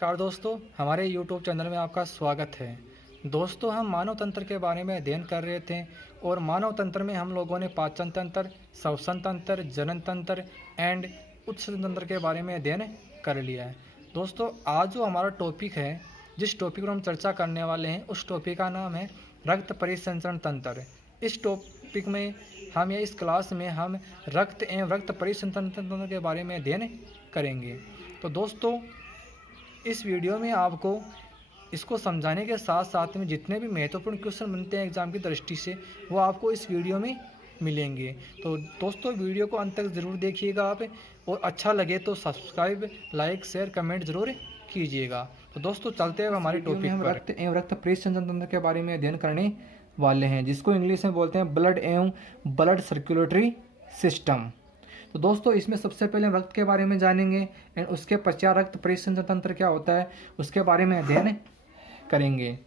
नमस्कार दोस्तों, हमारे YouTube चैनल में आपका स्वागत है। दोस्तों, हम मानव तंत्र के बारे में अध्ययन कर रहे थे और मानव तंत्र में हम लोगों ने पाचन तंत्र, श्वसन तंत्र, जनन तंत्र एंड उत्सर्जन तंत्र के बारे में अध्ययन कर लिया है। दोस्तों, आज जो हमारा टॉपिक है, जिस टॉपिक पर हम चर्चा करने वाले हैं, उस टॉपिक का नाम है रक्त परिसंचरण तंत्र। इस टॉपिक में हम इस क्लास में हम रक्त एवं रक्त परिसंचरण तंत्र के बारे में अध्ययन करेंगे। तो दोस्तों, इस वीडियो में आपको इसको समझाने के साथ साथ में जितने भी महत्वपूर्ण क्वेश्चन बनते हैं एग्जाम की दृष्टि से, वो आपको इस वीडियो में मिलेंगे। तो दोस्तों, वीडियो को अंत तक ज़रूर देखिएगा आप, और अच्छा लगे तो सब्सक्राइब, लाइक, शेयर, कमेंट ज़रूर कीजिएगा। तो दोस्तों, चलते हैं हमारे टॉपिक पर। रक्त एवं रक्त परिसंचरण तंत्र के बारे में अध्ययन करने वाले हैं, जिसको इंग्लिश में बोलते हैं ब्लड एवं ब्लड सर्कुलेटरी सिस्टम। तो दोस्तों, इसमें सबसे पहले हम रक्त के बारे में जानेंगे एंड उसके पश्चात रक्त परिसंचरण तंत्र क्या होता है उसके बारे में अध्ययन करेंगे।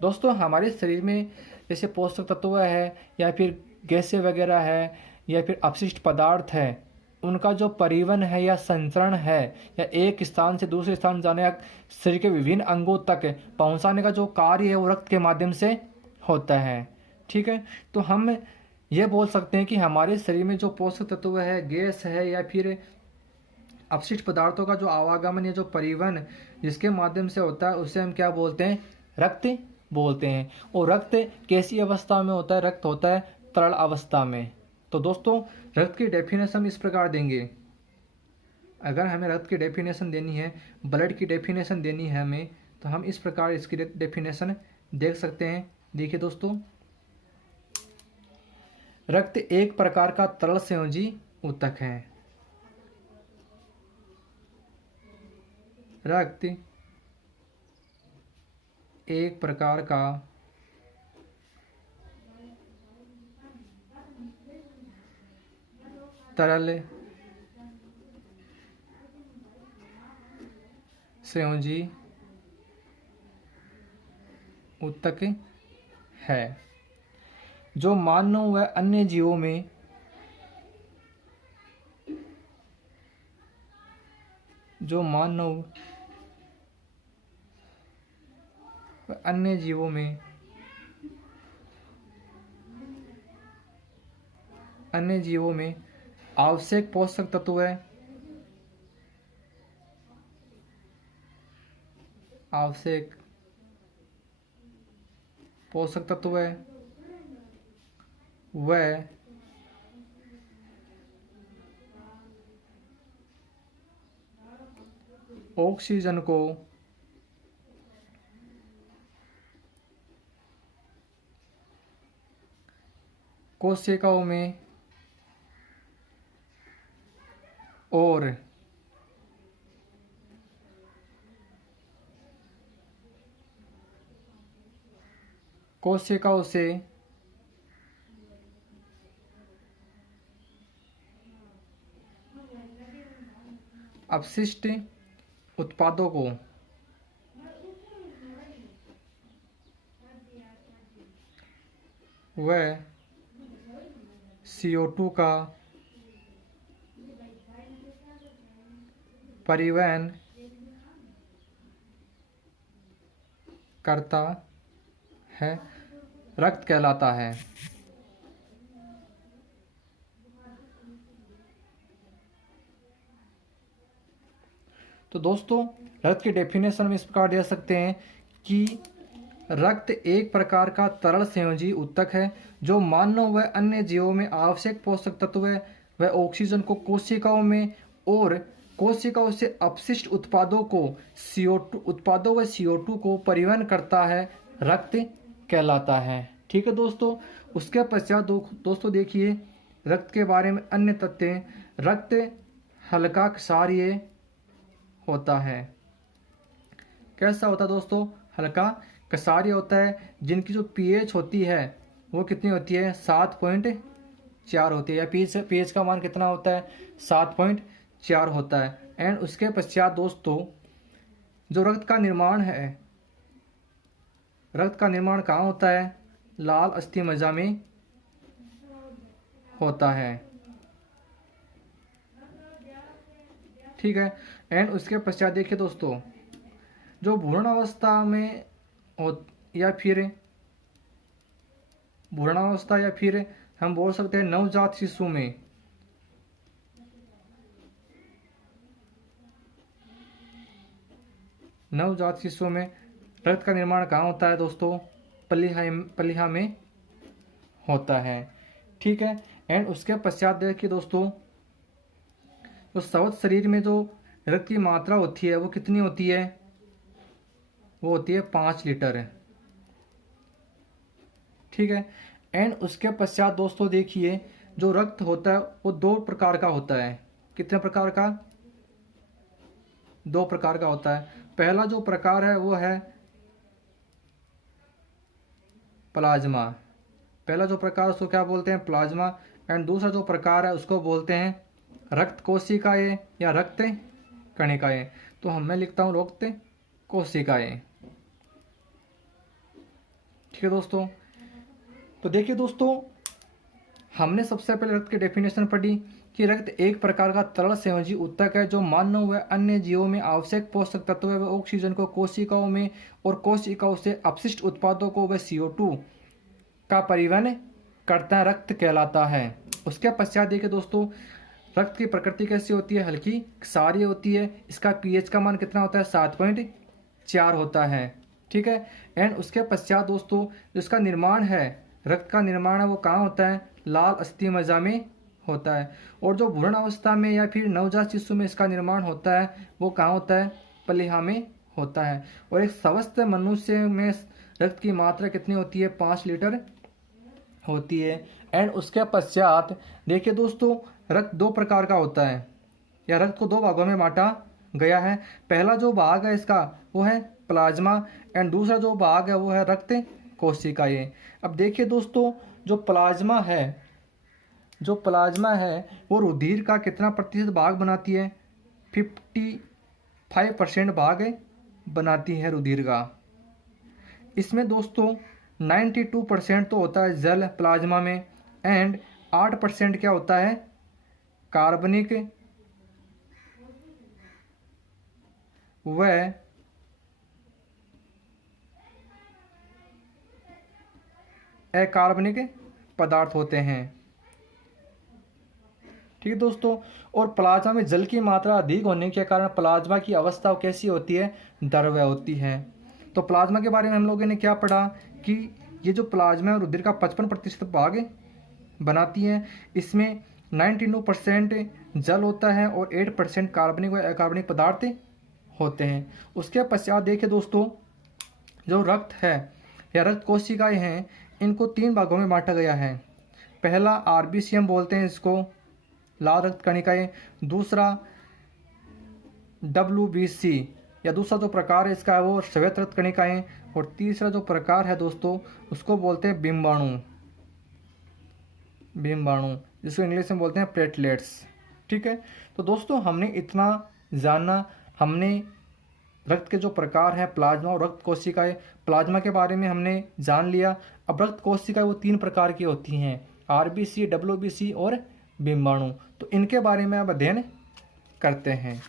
दोस्तों, हमारे शरीर में जैसे पोषक तत्व है या फिर गैसें वगैरह है या फिर अपशिष्ट पदार्थ है, उनका जो परिवहन है या संचरण है या एक स्थान से दूसरे स्थान जाने या शरीर के विभिन्न अंगों तक पहुंचाने का जो कार्य है वो रक्त के माध्यम से होता है। ठीक है, तो हम ये बोल सकते हैं कि हमारे शरीर में जो पोषक तत्व है, गैस है या फिर अपशिष्ट पदार्थों का जो आवागमन या जो परिवहन जिसके माध्यम से होता है, उसे हम क्या बोलते हैं? रक्त बोलते हैं। और रक्त कैसी अवस्था में होता है? रक्त होता है तरल अवस्था में। तो दोस्तों, रक्त की डेफिनेशन इस प्रकार देंगे। अगर हमें रक्त की डेफिनेशन देनी है, ब्लड की डेफिनेशन देनी है हमें, तो हम इस प्रकार इसकी डेफिनेशन देख सकते हैं। देखिए दोस्तों, रक्त एक प्रकार का तरल संयोजी ऊतक है। रक्त एक प्रकार का तरल संयोजी ऊतक है, जो मानव व अन्य जीवों में अन्य जीवों में आवश्यक पोषक तत्व है, वह ऑक्सीजन को कोशिकाओं में और कोशिकाओं से अपशिष्ट उत्पादों को वह CO2 का परिवहन करता है, रक्त कहलाता है। तो दोस्तों, रक्त की डेफिनेशन में इस प्रकार दे सकते हैं कि रक्त एक प्रकार का तरल संयोजी ऊतक है, जो मानव व अन्य जीवों में आवश्यक पोषक तत्व व ऑक्सीजन को कोशिकाओं में और कोशिकाओं से अपशिष्ट उत्पादों व CO2 को परिवहन करता है, रक्त कहलाता है। ठीक है दोस्तों, उसके पश्चात दोस्तों देखिए रक्त के बारे में अन्य तथ्य। रक्त हल्का क्षारीय होता है। कैसा होता है दोस्तों? हल्का क्षारीय होता है, जिनकी जो pH होती है वो कितनी होती है? 7.4 होती है। या pH का मान कितना होता है? 7.4 होता है। एंड उसके पश्चात दोस्तों, जो रक्त का निर्माण है, रक्त का निर्माण कहाँ होता है? लाल अस्थि मज्जा में होता है। ठीक है। एंड उसके पश्चात देखिए दोस्तों, जो भ्रूणावस्था में हो या फिर भ्रूणावस्था या फिर हम बोल सकते हैं नवजात शिशु में रक्त का निर्माण कहाँ होता है दोस्तों? पलिहा में होता है। ठीक है। एंड उसके पश्चात देखिए दोस्तों, तो सवत शरीर में जो रक्त की मात्रा होती है वो कितनी होती है? वो होती है 5 लीटर। ठीक है। एंड उसके पश्चात दोस्तों देखिए, जो रक्त होता है वो 2 प्रकार का होता है। कितने प्रकार का? 2 प्रकार का होता है। पहला जो प्रकार है वो है प्लाज्मा। पहला जो प्रकार उसको क्या बोलते हैं? प्लाज्मा। एंड दूसरा जो प्रकार है उसको बोलते हैं रक्त कोशिकाएं या रक्त कणिकाएं। तो मैं लिखता हूं रक्त कोशिकाएं। ठीक है दोस्तों। तो देखिए दोस्तों, हमने सबसे पहले रक्त की डेफिनेशन पढ़ी कि रक्त एक प्रकार का तरल संयोजी ऊतक है जो मानव व अन्य जीवों में आवश्यक पोषक तत्व व ऑक्सीजन को कोशिकाओं में और कोशिकाओं से अपशिष्ट उत्पादों को व CO2 का परिवहन करता है, रक्त कहलाता है। उसके पश्चात देखिए दोस्तों, रक्त की प्रकृति कैसी होती है? हल्की क्षारीय होती है। इसका pH का मान कितना होता है? 7.4 होता है। ठीक है। एंड उसके पश्चात दोस्तों, जिसका निर्माण है, रक्त का निर्माण है, वो कहाँ होता है? लाल अस्थि मज्जा में होता है। और जो भ्रूण अवस्था में या फिर नवजात शिशु में इसका निर्माण होता है, वो कहाँ होता है? पलिहा में होता है। और एक स्वस्थ मनुष्य में रक्त की मात्रा कितनी होती है? 5 लीटर होती है। एंड उसके पश्चात देखिए दोस्तों, रक्त 2 प्रकार का होता है, या रक्त को 2 भागों में बांटा गया है। पहला जो भाग है इसका वो है प्लाज्मा। एंड दूसरा जो भाग है वो है रक्त कोशिकाएं। अब देखिए दोस्तों, जो प्लाज्मा है वो रुधिर का कितना प्रतिशत भाग बनाती है? 55% भाग बनाती है रुधिर का। इसमें दोस्तों 92% तो होता है जल प्लाज्मा में, एंड 8% क्या होता है? कार्बनिक व अकार्बनिक पदार्थ होते हैं। ठीक है दोस्तों। और प्लाज्मा में जल की मात्रा अधिक होने के कारण प्लाज्मा की अवस्था कैसी होती है? द्रव्य होती है। तो प्लाज्मा के बारे में हम लोगों ने क्या पढ़ा कि ये जो प्लाज्मा है रुधिर का 55% भाग बनाती है। इसमें 99% जल होता है और 8% कार्बनिक व अकार्बनिक पदार्थ होते हैं। उसके पश्चात देखिए दोस्तों, जो रक्त है या रक्त कोशिकाएं हैं, इनको 3 भागों में बांटा गया है। पहला RBC हम बोलते हैं इसको, लाल रक्त कणिकाएं। दूसरा WBC या दूसरा जो प्रकार है इसका है वो श्वेत रक्त कणिकाएं। और तीसरा जो प्रकार है दोस्तों उसको बोलते हैं बिम्बाणु, जिसको इंग्लिश में बोलते हैं प्लेटलेट्स। ठीक है। तो दोस्तों हमने इतना जाना, हमने रक्त के जो प्रकार हैं प्लाज्मा और रक्त कोशिकाएं। प्लाज्मा के बारे में हमने जान लिया। अब रक्त कोशिकाएं वो 3 प्रकार की होती हैं, RBC, WBC और बिम्बाणु। तो इनके बारे में अब अध्ययन करते हैं।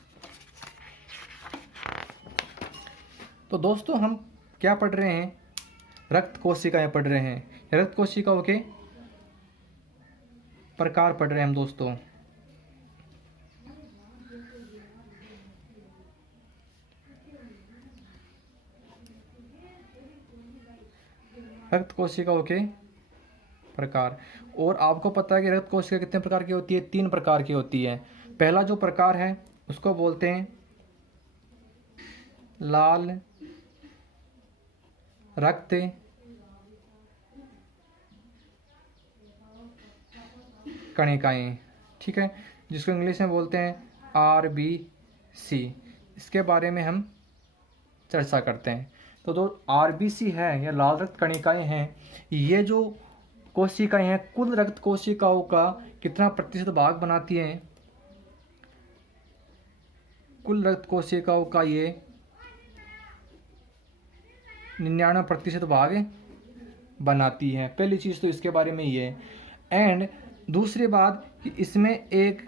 तो दोस्तों हम क्या पढ़ रहे हैं? रक्त कोशिकाएं पढ़ रहे हैं। रक्त कोशिकाओं के प्रकार पढ़ रहे हैं हम दोस्तों। रक्त कोशिकाओं के प्रकार। और आपको पता है कि रक्त कोशिका कितने प्रकार की होती है? 3 प्रकार की होती है। पहला जो प्रकार है उसको बोलते हैं लाल रक्त कणिकाएं। ठीक है, जिसको इंग्लिश में बोलते हैं RBC। इसके बारे में हम चर्चा करते हैं। तो जो RBC है या लाल रक्त कणिकाएं हैं, ये जो कोशिकाएं हैं कुल रक्त कोशिकाओं का कितना प्रतिशत भाग बनाती हैं? कुल रक्त कोशिकाओं का ये 99% भाग बनाती है। पहली चीज़ तो इसके बारे में ये है। एंड दूसरी बात कि इसमें एक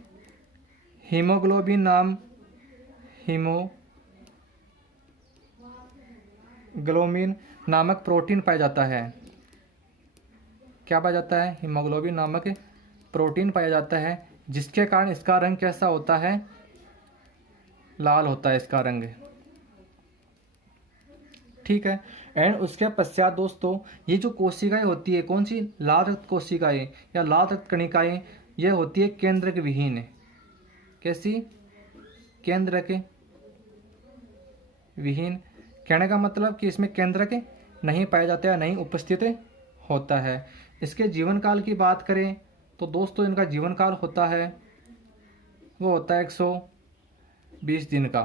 हीमोग्लोबिन हीमोग्लोबिन नामक प्रोटीन पाया जाता है। क्या पाया जाता है? हीमोग्लोबिन नामक प्रोटीन पाया जाता है, जिसके कारण इसका रंग कैसा होता है? लाल होता है इसका रंग। ठीक है। एंड उसके पश्चात दोस्तों ये जो कोशिकाएं होती है, कौन सी? लाल रक्त कोशिकाएं या लाल रक्त कणिकाएं, ये होती है केंद्रक विहीन। कैसी? केंद्रक विहीन। कहने का मतलब कि इसमें केंद्रक नहीं पाया जाता है, नहीं उपस्थित होता है। इसके जीवन काल की बात करें तो दोस्तों इनका जीवन काल होता है, वो होता है 120 दिन का।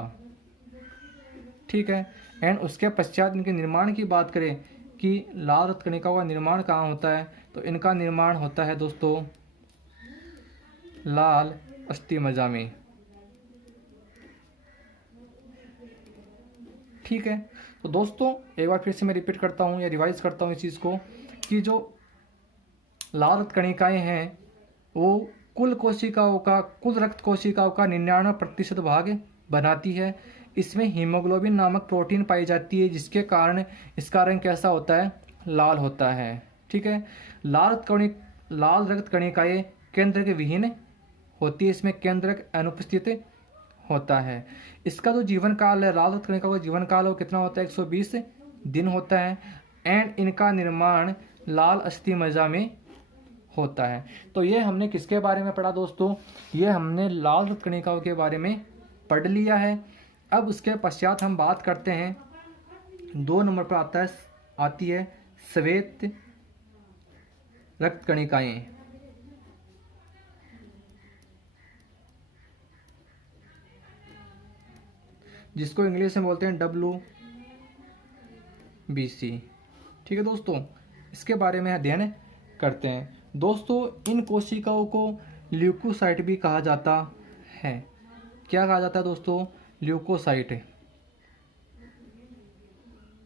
ठीक है। एंड उसके पश्चात इनके निर्माण की बात करें कि लाल रक्त कणिकाओं का निर्माण कहाँ होता है, तो इनका निर्माण होता है दोस्तों लाल अस्थिमज्जा में। ठीक है। तो दोस्तों एक बार फिर से मैं रिपीट करता हूँ या रिवाइज करता हूँ इस चीज़ को कि जो लाल रक्त कणिकाएं हैं वो कुल कोशिकाओं का, कुल रक्त कोशिकाओं का 99% भाग बनाती है। इसमें हीमोग्लोबिन नामक प्रोटीन पाई जाती है, जिसके कारण इसका रंग कैसा होता है? लाल होता है। ठीक है। लाल रक्त कणिकाएं केंद्रक विहीन होती है, इसमें केंद्रक अनुपस्थित होता है। इसका जो जीवन काल है, लाल रक्त कणिकाओं का जीवन काल वो कितना होता है? 120 दिन होता है। एंड इनका निर्माण लाल अस्थिमज्जा में होता है। तो ये हमने किसके बारे में पढ़ा दोस्तों? ये हमने लाल रक्त कणिकाओं के बारे में पढ़ लिया है। अब उसके पश्चात हम बात करते हैं, 2 नंबर पर आती है श्वेत रक्त कणिकाएं। जिसको इंग्लिश में बोलते हैं WBC। ठीक है दोस्तों, इसके बारे में अध्ययन करते हैं। दोस्तों इन कोशिकाओं को ल्यूकोसाइट भी कहा जाता है। क्या कहा जाता है दोस्तों? ल्यूकोसाइट।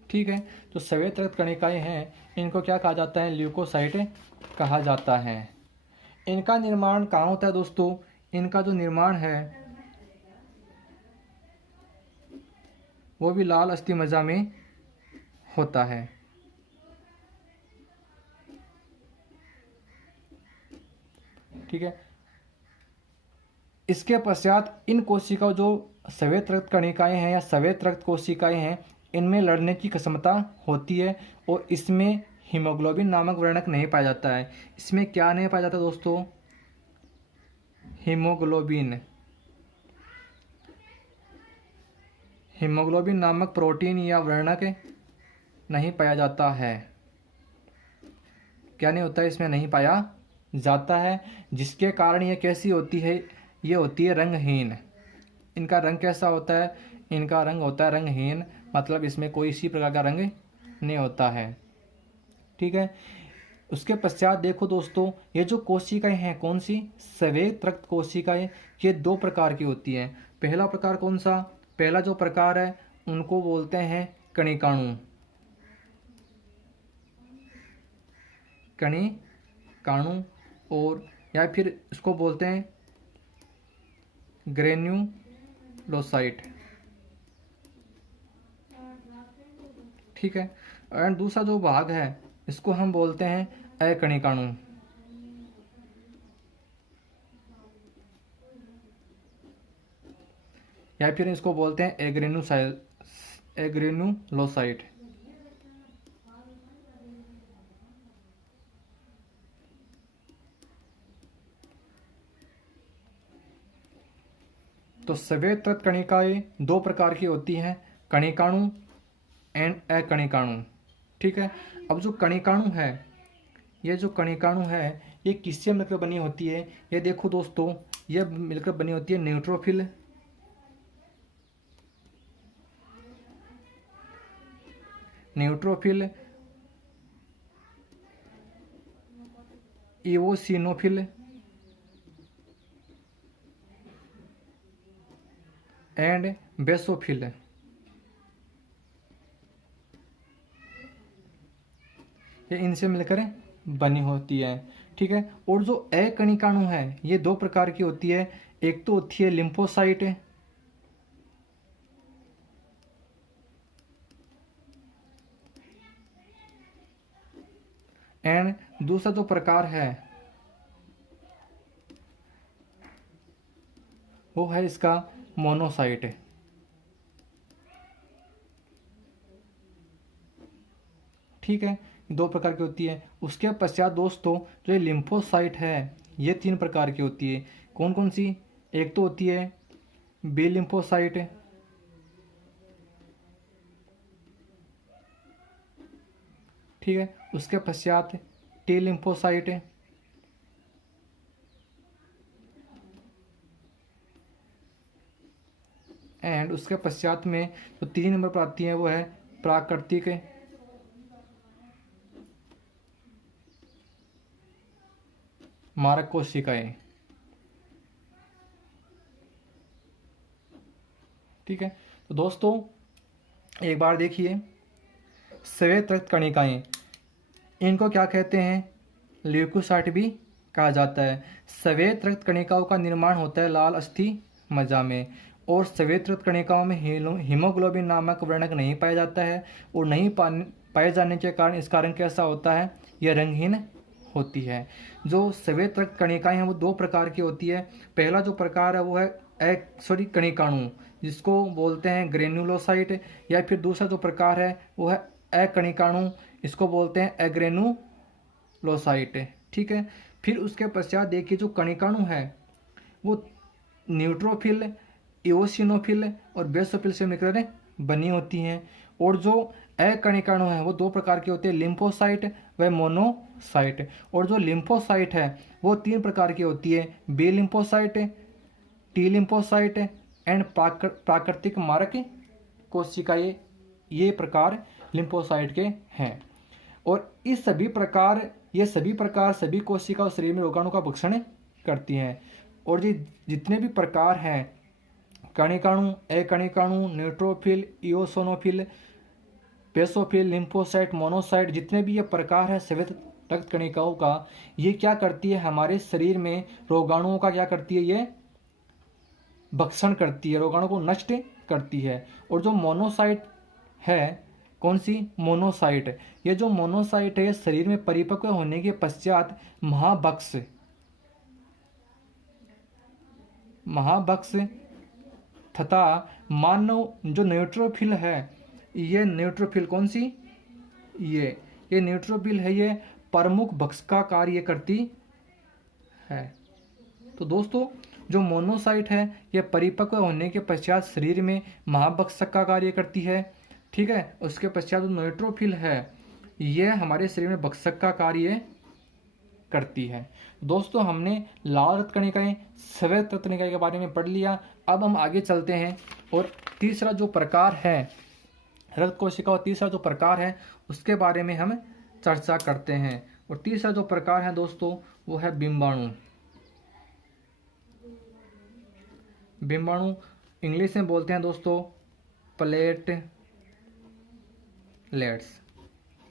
ठीक है। तो श्वेत रक्त कणिकाएं हैं, इनको क्या कहा जाता है? ल्यूकोसाइट कहा जाता है। इनका निर्माण कहाँ होता है दोस्तों? इनका जो निर्माण है वो भी लाल अस्थिमज्जा में होता है। ठीक है। इसके पश्चात इन कोशिकाओं, जो श्वेत रक्त कणिकाएं हैं या श्वेत रक्त कोशिकाएं हैं, इनमें लड़ने की क्षमता होती है और इसमें हीमोग्लोबिन नामक वर्णक नहीं पाया जाता है। इसमें क्या नहीं पाया जाता दोस्तों? हीमोग्लोबिन। हीमोग्लोबिन नामक प्रोटीन या वर्णक नहीं पाया जाता है। क्या नहीं होता है? इसमें नहीं पाया जाता है, जिसके कारण ये कैसी होती है? ये होती है रंगहीन। इनका रंग कैसा होता है? इनका रंग होता है रंगहीन, मतलब इसमें कोई इसी प्रकार का रंग नहीं होता है। ठीक है। उसके पश्चात देखो दोस्तों, ये जो कोशिकाएं हैं, कौन सी? श्वेत रक्त कोशिकाएं, ये 2 प्रकार की होती हैं। पहला प्रकार कौन सा? पहला जो प्रकार है उनको बोलते हैं कणिकाणु। कणिकाणु, और या फिर इसको बोलते हैं ग्रेन्युलोसाइट। ठीक है। एंड दूसरा जो भाग है इसको हम बोलते हैं अकणिकाणु। या फिर इसको बोलते हैं एग्रेनुलोसाइट। तो श्वेत रक्त कणिकाएं 2 प्रकार की होती हैं, कणिकाणु एंड अकणिकाणु। ठीक है। अब जो कणिकाणु है, ये जो कणिकाणु है ये किससे मिलकर बनी होती है? ये देखो दोस्तों, ये मिलकर बनी होती है न्यूट्रोफिल, इओसिनोफिल एंड बेसोफिल। ये इनसे मिलकर बनी होती है। ठीक है। और जो अकणिकाणु है ये 2 प्रकार की होती है। एक तो होती है लिम्फोसाइट, एंड दूसरा जो प्रकार है वो है इसका मोनोसाइट। ठीक है, दो प्रकार की होती है। उसके पश्चात दोस्तों जो ये लिम्फोसाइट है ये 3 प्रकार की होती है। कौन कौन सी? एक तो होती है बी लिम्फोसाइट, ठीक है, उसके पश्चात टी लिम्फोसाइट, एंड उसके पश्चात में जो 3 नंबर पर आती है वो है प्राकृतिक मारक कोशिकाएं। ठीक है, तो दोस्तों एक बार देखिए, श्वेत रक्त कणिकाएं, इनको क्या कहते हैं? ल्यूकोसाइट भी कहा जाता है। श्वेत रक्त कणिकाओं का निर्माण होता है लाल अस्थि मज्जा में, और श्वेत रक्त कणिकाओं में हीमोग्लोबिन नामक वर्णक नहीं पाया जाता है, और नहीं पाए जाने के कारण इसका रंग कैसा होता है? यह रंगहीन होती है। जो श्वेत रक्त कणिकाएं हैं वो 2 प्रकार की होती है। पहला जो प्रकार है वो है कणिकाणु, जिसको बोलते हैं ग्रेन्युलोसाइट, या फिर दूसरा जो प्रकार है वो है अकणिकाणु, इसको बोलते हैं एग्रेनुलोसाइट। ठीक है, फिर उसके पश्चात देखिए जो कणिकाणु है वो न्यूट्रोफिल, इओसिनोफिल और बेसोफिल से मिलकर बनी होती हैं, और जो अकणिकाणु है वो 2 प्रकार के होते हैं, लिम्फोसाइट व मोनोसाइट। और जो लिम्फोसाइट है वो 3 प्रकार की होती है, B lymphocyte, T lymphocyte and प्राकृतिक मारक कोशिकाएं। ये प्रकार लिम्फोसाइट के हैं, और ये सभी प्रकार सभी कोशिकाओं शरीर में रोगाणु का भक्षण करती हैं। और ये जितने भी प्रकार हैं, कणिकाणु, अकणिकाणु, neutrophil, eosinophil, basophil, lymphocyte, monocyte, जितने भी ये प्रकार है श्वेत रक्त कणिकाओं का, ये क्या करती है? हमारे शरीर में रोगाणुओं का क्या करती है? ये भक्षण करती है, रोगाणु को नष्ट करती है। और जो मोनोसाइट है, कौन सी? मोनोसाइट। ये जो मोनोसाइट है शरीर में परिपक्व होने के पश्चात महाभक्ष तथा मानव जो न्यूट्रोफिल है, ये न्यूट्रोफिल कौन सी? ये न्यूट्रोफिल है, ये प्रमुख भक्ष का कार्य करती है। तो दोस्तों जो मोनोसाइट है ये परिपक्व होने के पश्चात शरीर में महाभक्षक का कार्य करती है। ठीक है, उसके पश्चात जो न्यूट्रोफिल है ये हमारे शरीर में भक्षक का कार्य करती है। दोस्तों हमने लाल रक्त कणिकाएं, श्वेत रक्त कणिकाएं के बारे में पढ़ लिया। अब हम आगे चलते हैं और तीसरा जो प्रकार है रक्त कोशिका, और तीसरा जो प्रकार है उसके बारे में हम चर्चा करते हैं। और तीसरा जो प्रकार है दोस्तों वो है बिंबाणु। बिंबाणु इंग्लिश में बोलते हैं दोस्तों प्लेटलेट्स।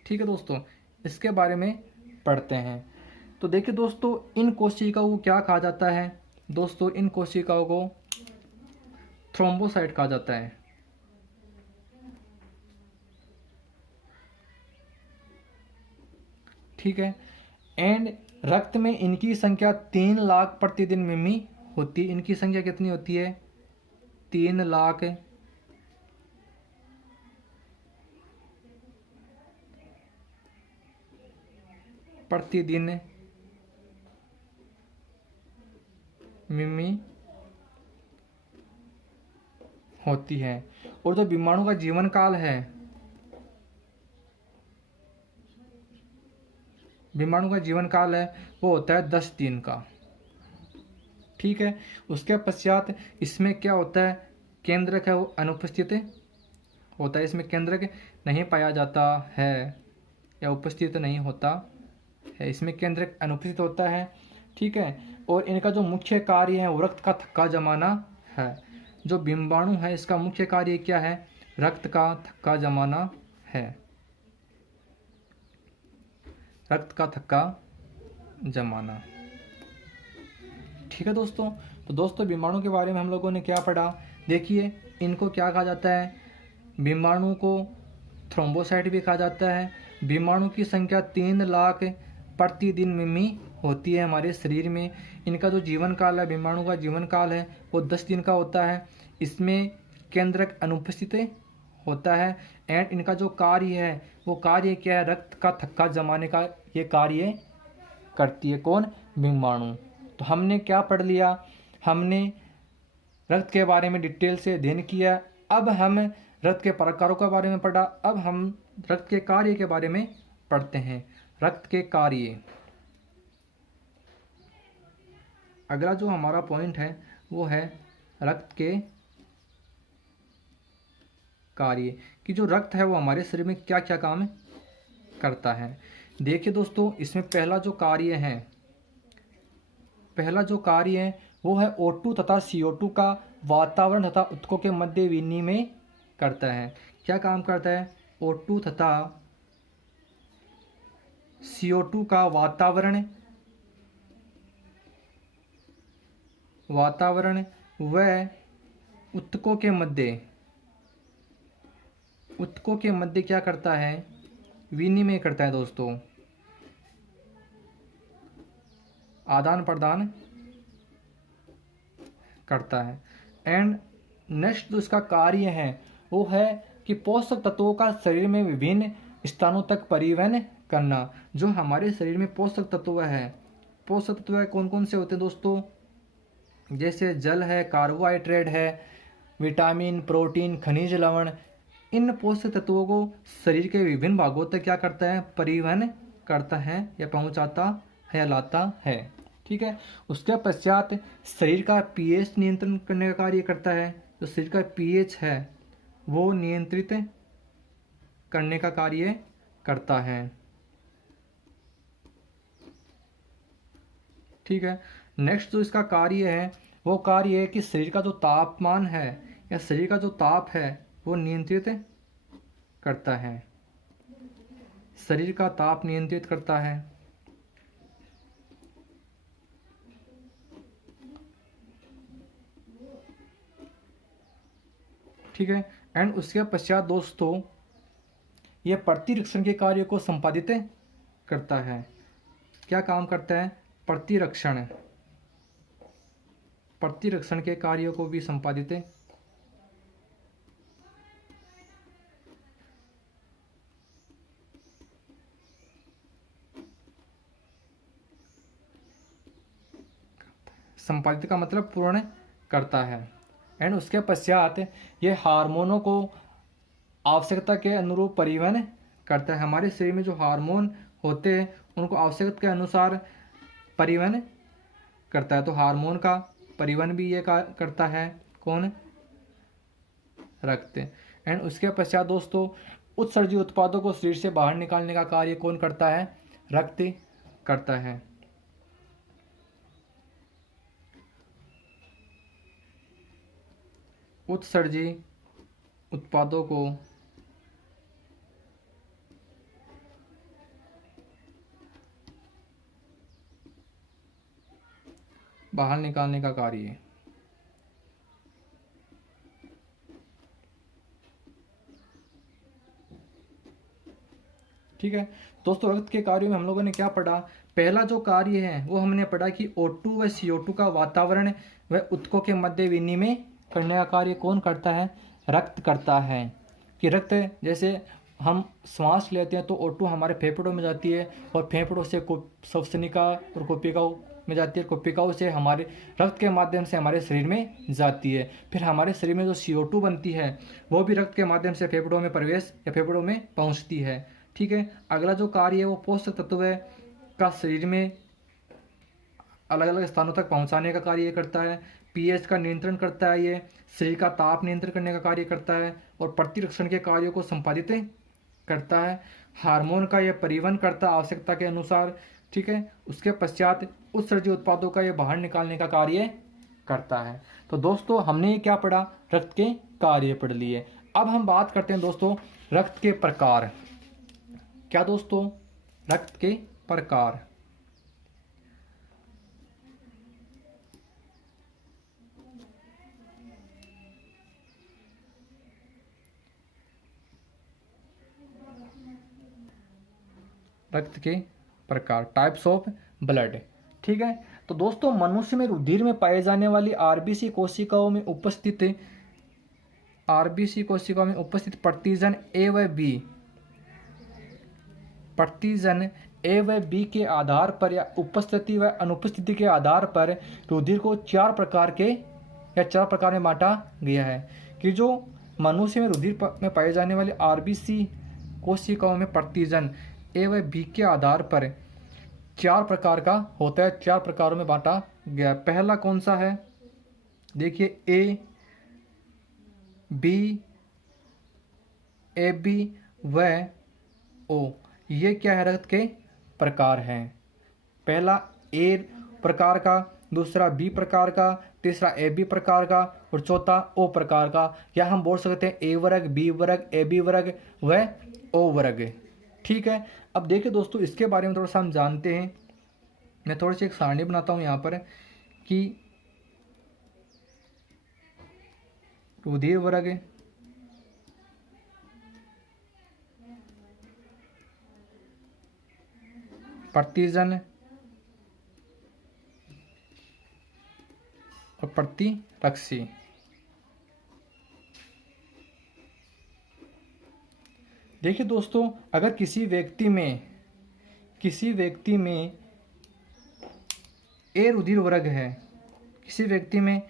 ठीक है दोस्तों, इसके बारे में पढ़ते हैं। तो देखिए दोस्तों, इन कोशिकाओं को क्या कहा जाता है? दोस्तों इन कोशिकाओं को थ्रोम्बोसाइट कहा जाता है। ठीक है, एंड रक्त में इनकी संख्या 3 लाख प्रतिदिन मिमी होती है। इनकी संख्या कितनी होती है? 3 लाख प्रतिदिन मिमी होती है। और जो विषाणु का जीवन काल है, विषाणु का जीवन काल है वो होता है 10 दिन का। ठीक है, उसके पश्चात इसमें क्या होता है? केंद्रक है वो अनुपस्थित होता है। इसमें केंद्रक नहीं पाया जाता है या उपस्थित नहीं होता है, इसमें केंद्रक अनुपस्थित होता है। ठीक है, और इनका जो मुख्य कार्य है वो रक्त का थक्का जमाना है। जो बिंबाणु है इसका मुख्य कार्य क्या है? रक्त का थक्का जमाना है, रक्त का थक्का जमाना। ठीक है दोस्तों, तो दोस्तों बिंबाणु के बारे में हम लोगों ने क्या पढ़ा? देखिए इनको क्या कहा जाता है? बिंबाणु को थ्रोम्बोसाइट भी कहा जाता है। बिंबाणु की संख्या 3 लाख प्रतिदिन में होती है हमारे शरीर में। इनका जो जीवन काल है, बीमाणु का जीवन काल है वो 10 दिन का होता है। इसमें केंद्रक अनुपस्थित होता है। एंड इनका जो कार्य है वो कार्य क्या है, रक्त का थक्का जमाने का ये कार्य करती है। कौन? बीमाणु। तो हमने क्या पढ़ लिया? हमने रक्त के बारे में डिटेल से अध्ययन किया। अब हम रक्त के प्रकारों के बारे में पढ़ा। अब हम रक्त के कार्य के बारे में पढ़ते हैं। रक्त के कार्य, अगला जो हमारा पॉइंट है वो है रक्त के कार्य, कि जो रक्त है वो हमारे शरीर में क्या क्या काम करता है। देखिए दोस्तों, इसमें पहला जो कार्य है वो है O2 तथा CO2 का वातावरण तथा ऊतकों के मध्य विनिमय करता है। क्या काम करता है? O2 तथा CO2 का वातावरण व ऊतकों के मध्य क्या करता है? विनिमय करता है दोस्तों, आदान प्रदान करता है। एंड नेक्स्ट जो इसका कार्य है वो है कि पोषक तत्वों का शरीर में विभिन्न स्थानों तक परिवहन करना। जो हमारे शरीर में पोषक तत्व कौन कौन से होते हैं दोस्तों? जैसे जल है, कार्बोहाइड्रेट है, विटामिन, प्रोटीन, खनिज लवण। इन पोषक तत्वों को शरीर के विभिन्न भागों तक क्या करता है? परिवहन करता है या पहुंचाता है या लाता है। ठीक है। उसके पश्चात शरीर का पीएच नियंत्रण करने का कार्य करता है। जो शरीर का पीएच है वो नियंत्रित करने का कार्य करता है। ठीक है। नेक्स्ट जो इसका कार्य है वो कार्य है कि शरीर का जो तापमान है या शरीर का जो ताप है वो नियंत्रित करता है। शरीर का ताप नियंत्रित करता है। ठीक है। एंड उसके पश्चात दोस्तों ये प्रतिरक्षण के कार्य को संपादित करता है। क्या काम करता है? प्रतिरक्षण के कार्यों को भी संपादित का मतलब पूर्ण करता है। एंड उसके पश्चात ये हार्मोनों को आवश्यकता के अनुरूप परिवहन करता है। हमारे शरीर में जो हार्मोन होते हैं उनको आवश्यकता के अनुसार परिवहन करता है। तो हार्मोन का परिवहन भी ये करता है। कौन? रक्त। एंड उसके पश्चात दोस्तों उत्सर्जित उत्पादों को शरीर से बाहर निकालने का कार्य कौन करता है? रक्त करता है। उत्सर्जित उत्पादों को बाहर निकालने का कार्य। ठीक है दोस्तों, रक्त के कार्यों में हम लोगों ने क्या पढ़ा? पहला जो कार्य है वो हमने पढ़ा कि O2 व CO2 का वातावरण व ऊतकों के मध्य विनिमय करने का कार्य कौन करता है? रक्त करता है। कि रक्त जैसे हम श्वास लेते हैं तो O2 हमारे फेफड़ों में जाती है और फेफड़ों से श्वसनिका और कोशिकाओं में जाती है। कोशिकाओं से हमारे रक्त के माध्यम से हमारे शरीर में जाती है। फिर हमारे शरीर में जो CO2 बनती है वो भी रक्त के माध्यम से फेफड़ों में प्रवेश या फेफड़ों में पहुंचती है। ठीक है। अगला जो कार्य है वो पोषक तत्व का शरीर में अलग अलग स्थानों तक पहुंचाने का कार्य करता है। पीएच का नियंत्रण करता है। ये शरीर का ताप नियंत्रण करने का कार्य करता है और प्रतिरक्षण के कार्यों को संपादित करता है। हार्मोन का यह परिवहन करता है आवश्यकता के अनुसार। ठीक है। उसके पश्चात उत्सर्जित उत्पादों का यह बाहर निकालने का कार्य करता है। तो दोस्तों हमने क्या पढ़ा? रक्त के कार्य पढ़ लिए। अब हम बात करते हैं दोस्तों रक्त के प्रकार। क्या दोस्तों? रक्त के प्रकार। रक्त के प्रकार, टाइप्स ऑफ ब्लड। ठीक है, तो दोस्तों मनुष्य में रुधिर में पाए जाने वाली आरबीसी कोशिकाओं में उपस्थित प्रतिजन ए व बी, प्रतिजन ए व बी के आधार पर या उपस्थिति व अनुपस्थिति के आधार पर रुधिर को चार प्रकार में बांटा गया है। कि जो मनुष्य में रुधिर में पाए जाने वाले आरबीसी कोशिकाओं में प्रतिजन ए व बी के आधार पर चार प्रकार का होता है, चार प्रकारों में बांटा गया। पहला कौन सा है, देखिए ए बी, ए बी व ओ, ये क्या है, रक्त के प्रकार हैं। पहला ए प्रकार का, दूसरा बी प्रकार का, तीसरा ए बी प्रकार का और चौथा ओ प्रकार का। या हम बोल सकते हैं ए वर्ग, बी वर्ग, ए बी वर्ग व ओ वर्ग। ठीक है, अब देखिए दोस्तों इसके बारे में थोड़ा सा हम जानते हैं। मैं थोड़ी सी एक सारणी बनाता हूँ यहाँ पर कि रुधिर वर्ग, प्रतिजन और प्रतिरक्षी। देखिए दोस्तों, अगर किसी व्यक्ति में ए रुधिर वर्ग है, किसी व्यक्ति में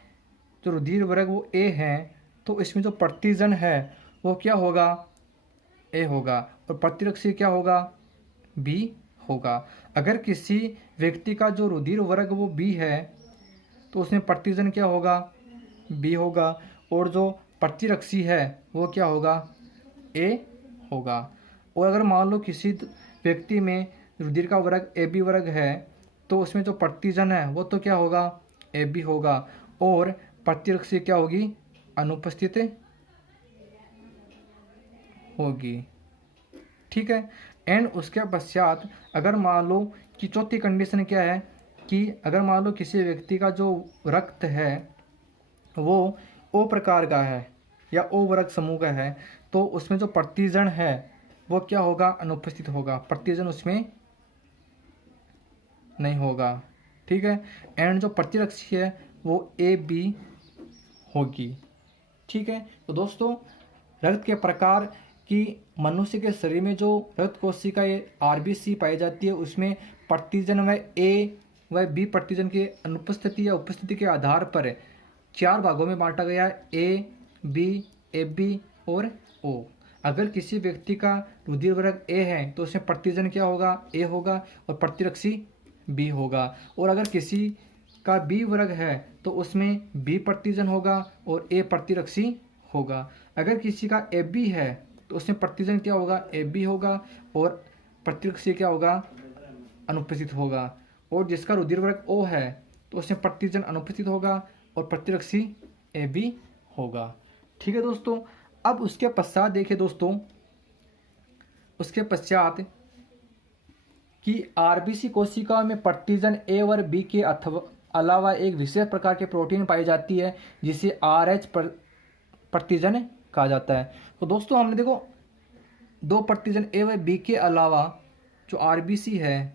जो रुधिर वर्ग वो ए है, तो इसमें जो प्रतिजन है वो क्या होगा, ए होगा, और प्रतिरक्षी क्या होगा, बी होगा। अगर किसी व्यक्ति का जो रुधिर वर्ग वो बी है, तो उसमें प्रतिजन क्या होगा, बी होगा, और जो प्रतिरक्षी है वो क्या होगा, ए होगा। और अगर मान लो किसी व्यक्ति में रुधिर का वर्ग ए बी वर्ग है, तो उसमें जो प्रतिजन है वो तो क्या होगा, ए बी होगा, और प्रतिरक्षी क्या होगी, अनुपस्थित होगी। ठीक है, एंड उसके पश्चात अगर मान लो कि चौथी कंडीशन क्या है कि अगर मान लो किसी व्यक्ति का जो रक्त है वो ओ प्रकार का है या ओ वर्ग समूह का है, तो उसमें जो प्रतिजन है वो क्या होगा, अनुपस्थित होगा, प्रतिजन उसमें नहीं होगा। ठीक है, एंड जो प्रतिरक्षी है वो ए बी होगी। ठीक है, तो दोस्तों रक्त के प्रकार कि मनुष्य के शरीर में जो रक्त कोशिकाएं आरबीसी पाई जाती है, उसमें प्रतिजन व ए व बी प्रतिजन की अनुपस्थिति या उपस्थिति के आधार पर चार भागों में बांटा गया है, ए बी और ओ। अगर किसी व्यक्ति का रुधिर वर्ग ए है तो उसमें प्रतिजन क्या होगा, ए होगा, और प्रतिरक्षी बी होगा। और अगर किसी का बी वर्ग है तो उसमें बी प्रतिजन होगा और ए प्रतिरक्षी होगा। अगर किसी का ए बी है तो उसमें प्रतिजन क्या होगा, ए बी होगा, और प्रतिरक्षी क्या होगा, अनुपस्थित होगा। और जिसका रुधिर वर्ग ओ है तो उसमें प्रतिजन अनुपस्थित होगा और प्रतिरक्षी ए बी होगा। ठीक है दोस्तों, अब उसके पश्चात देखिए दोस्तों, उसके पश्चात कि आरबीसी कोशिकाओं में प्रतिजन ए और बी के अलावा एक विशेष प्रकार के प्रोटीन पाई जाती है जिसे RH प्रतिजन कहा जाता है। तो दोस्तों हमने देखो दो प्रतिजन ए व बी के अलावा जो आरबीसी है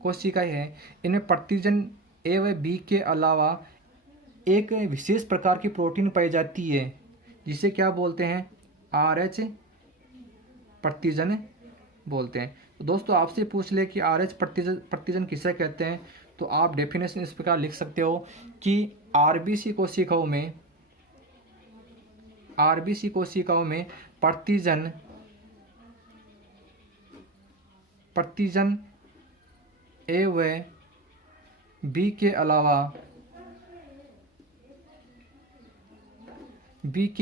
कोशिकाएं हैं, इनमें प्रतिजन ए व बी के अलावा एक विशेष प्रकार की प्रोटीन पाई जाती है जिसे क्या बोलते हैं, RH प्रतिजन बोलते हैं। तो दोस्तों आपसे पूछ ले कि RH प्रतिजन किसे कहते हैं, तो आप डेफिनेशन इस प्रकार लिख सकते हो कि आरबीसी कोशिकाओं में प्रतिजन ए व बी के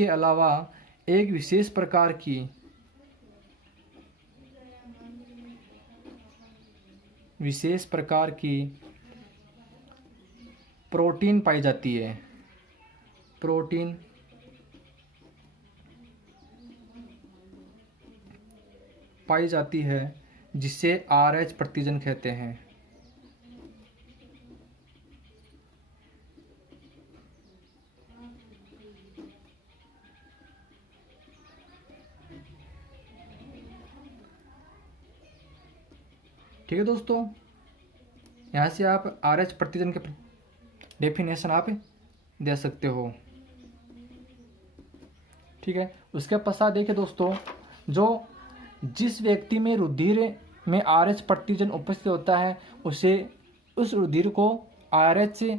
अलावा एक विशेष प्रकार की प्रोटीन पाई जाती है, प्रोटीन पाई जाती है जिसे RH प्रतिजन कहते हैं। ठीक है दोस्तों, यहाँ से आप RH प्रतिजन के डेफिनेशन आप दे सकते हो। ठीक है, उसके पश्चात देखिए दोस्तों, जो जिस व्यक्ति में रुधिर में RH प्रतिजन उपस्थित होता है उसे उस रुधिर को RH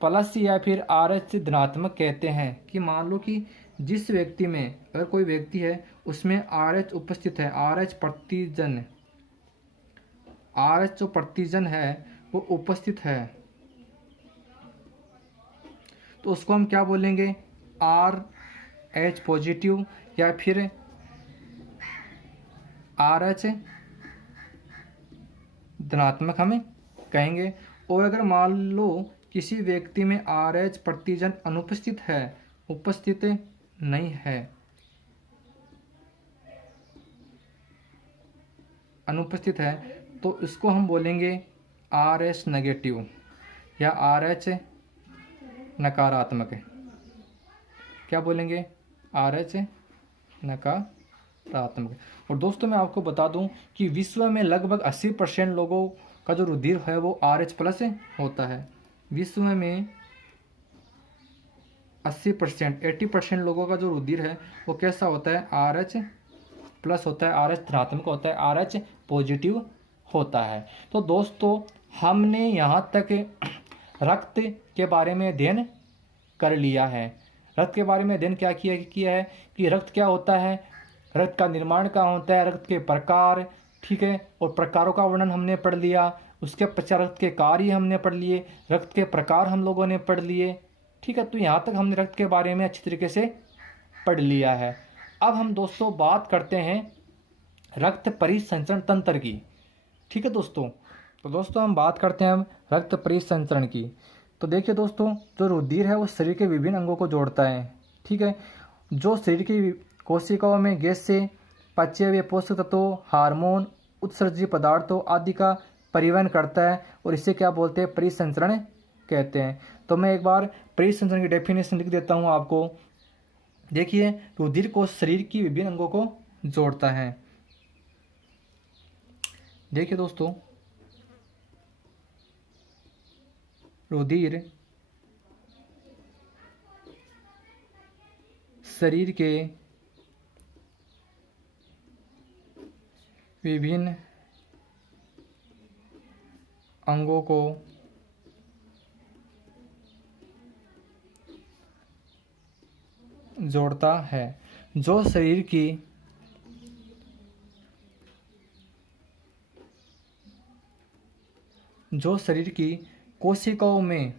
प्लस या फिर RH धनात्मक कहते हैं। कि मान लो कि जिस व्यक्ति में, अगर कोई व्यक्ति है उसमें RH उपस्थित है, RH प्रतिजन, RH जो प्रतिजन है वो उपस्थित है, तो उसको हम क्या बोलेंगे, RH पॉजिटिव या फिर RH धनात्मक हमें कहेंगे। और अगर मान लो किसी व्यक्ति में RH प्रतिजन अनुपस्थित है, उपस्थित नहीं है, अनुपस्थित है, तो इसको हम बोलेंगे RH नेगेटिव या RH नकारात्मक। क्या बोलेंगे, RH नकारात्मक। और दोस्तों मैं आपको बता दूं कि विश्व में लगभग 80% लोगों का जो रुधिर है वो RH प्लस होता है। विश्व में 80% लोगों का जो रुधिर है वो कैसा होता है, RH प्लस होता है, RH धनात्मक होता है, RH पॉजिटिव होता है। तो दोस्तों हमने यहाँ तक रक्त के बारे में अध्ययन कर लिया है। रक्त के बारे में अध्ययन क्या किया है कि रक्त क्या होता है, रक्त का निर्माण कहाँ होता है, रक्त के प्रकार, ठीक है, और प्रकारों का वर्णन हमने पढ़ लिया। उसके पश्चात रक्त के कार्य हमने पढ़ लिए, रक्त के प्रकार हम लोगों ने पढ़ लिए। ठीक है, तो यहाँ तक हमने रक्त के बारे में अच्छी तरीके से पढ़ लिया है। अब हम दोस्तों बात करते हैं रक्त परिसंचरण तंत्र की। ठीक है दोस्तों, तो दोस्तों हम बात करते हैं रक्त परिसंचरण की। तो देखिए दोस्तों, जो रुधिर है वो शरीर के विभिन्न अंगों को जोड़ता है। ठीक है, जो शरीर की कोशिकाओं में गैस से पचे हुए पोषक तत्वों, हार्मोन, उत्सर्जी पदार्थों आदि का परिवहन करता है, और इसे क्या बोलते हैं, परिसंचरण कहते हैं। तो मैं एक बार परिसंचरण की डेफिनेशन लिख देता हूँ आपको। देखिए, रुधिर को शरीर की विभिन्न अंगों को जोड़ता है। देखिए दोस्तों, रुधिर शरीर के विभिन्न अंगों को जोड़ता है। जो शरीर की कोशिकाओं में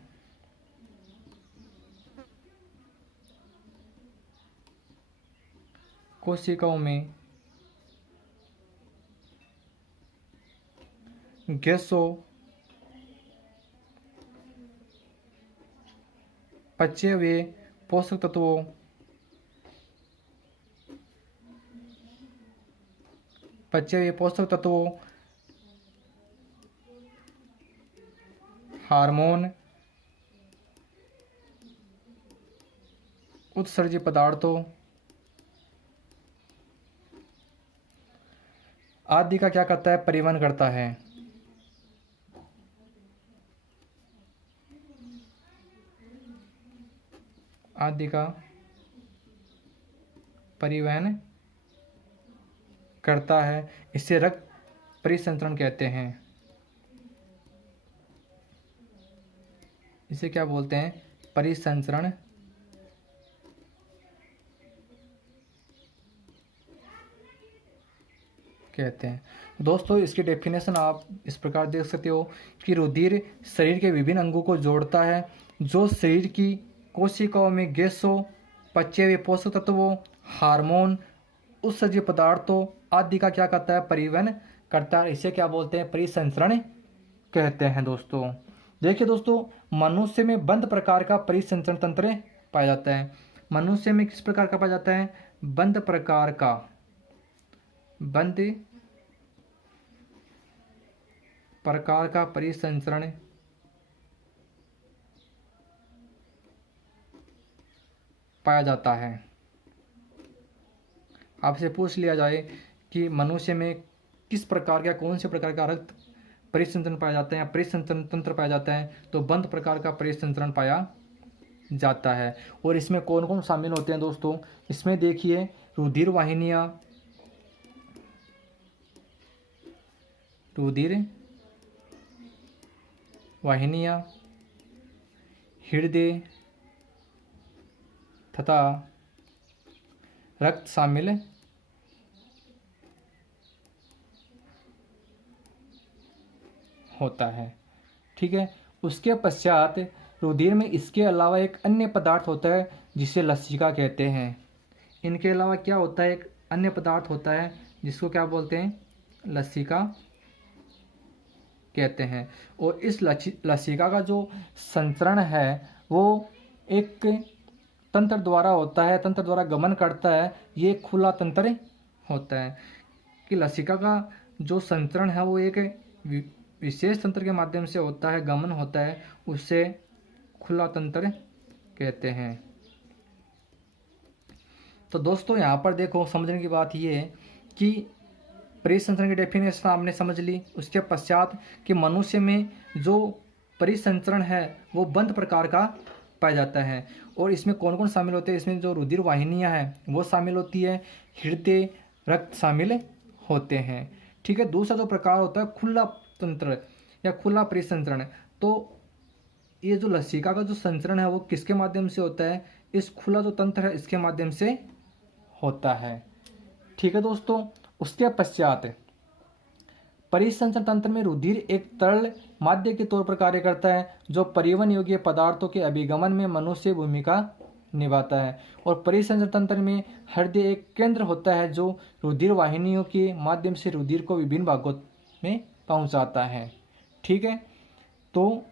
गैसों, पचे हुए पोषक तत्वों, हार्मोन, उत्सर्जी पदार्थों आदि का क्या करता है, परिवहन करता है। आदि का परिवहन करता है, इसे रक्त परिसंचरण कहते हैं। इसे क्या बोलते हैं, परिसंचरण कहते हैं। दोस्तों इसकी डेफिनेशन आप इस प्रकार देख सकते हो कि रुधिर शरीर के विभिन्न अंगों को जोड़ता है। जो शरीर की कोशिकाओं में गैसों, पचे हुए पोषक तत्वों, हार्मोन, उत्सर्जी पदार्थों आदि का क्या करता है, परिवहन करता है। इसे क्या बोलते हैं, परिसंचरण कहते हैं। दोस्तों देखिए दोस्तों, मनुष्य में बंद प्रकार का परिसंचरण तंत्र पाया जाता है। मनुष्य में किस प्रकार का पाया जाता है, बंद प्रकार का परिसंचरण पाया जाता है। आपसे पूछ लिया जाए कि मनुष्य में किस प्रकार का, कौन से प्रकार का रक्त परिसंचरण पाया जाता है या परिसंचरण तंत्र पाया जाता है, तो बंद प्रकार का परिसंचरण पाया जाता है। और इसमें कौन कौन शामिल होते हैं दोस्तों, इसमें देखिए रुधिर वाहिनियाँ, हृदय तथा रक्त शामिल होता है। ठीक है, उसके पश्चात रुधिर में इसके अलावा एक अन्य पदार्थ होता है जिसे लसिका कहते हैं। इनके अलावा क्या होता है, एक अन्य पदार्थ होता है जिसको क्या बोलते हैं, लसिका कहते हैं। और इस लसिका का जो संचरण है वो एक तंत्र द्वारा होता है, तंत्र द्वारा गमन करता है। ये खुला तंत्र होता है कि लसिका का जो संचरण है वो एक विशेष तंत्र के माध्यम से होता है, गमन होता है, उससे खुला तंत्र कहते हैं। तो दोस्तों यहाँ पर देखो समझने की बात ये है कि परिसंचरण की डेफिनेशन आपने समझ ली। उसके पश्चात कि मनुष्य में जो परिसंचरण है वो बंद प्रकार का पाया जाता है। और इसमें कौन कौन शामिल होते हैं, इसमें जो रुधिर वाहिनियाँ हैं वो शामिल होती है, हृदय रक्त शामिल होते हैं। ठीक है, दूसरा जो प्रकार होता है खुला तंत्र या खुला परिसंचरण। तो ये जो लसिका का जो संचरण है वो किसके माध्यम से होता है, इस खुला जो तंत्र है इसके माध्यम से होता है। ठीक है दोस्तों, उसके पश्चात परिसंचरण तंत्र में रुधिर एक तरल माध्यम के तौर पर कार्य करता है जो परिवहन योग्य पदार्थों के अभिगमन में मनुष्य भूमिका निभाता है। और परिसंचरण तंत्र में हृदय एक केंद्र होता है जो रुधिर वाहिनियों के माध्यम से रुधिर को विभिन्न भागों में पहुंचाता है। ठीक है, तो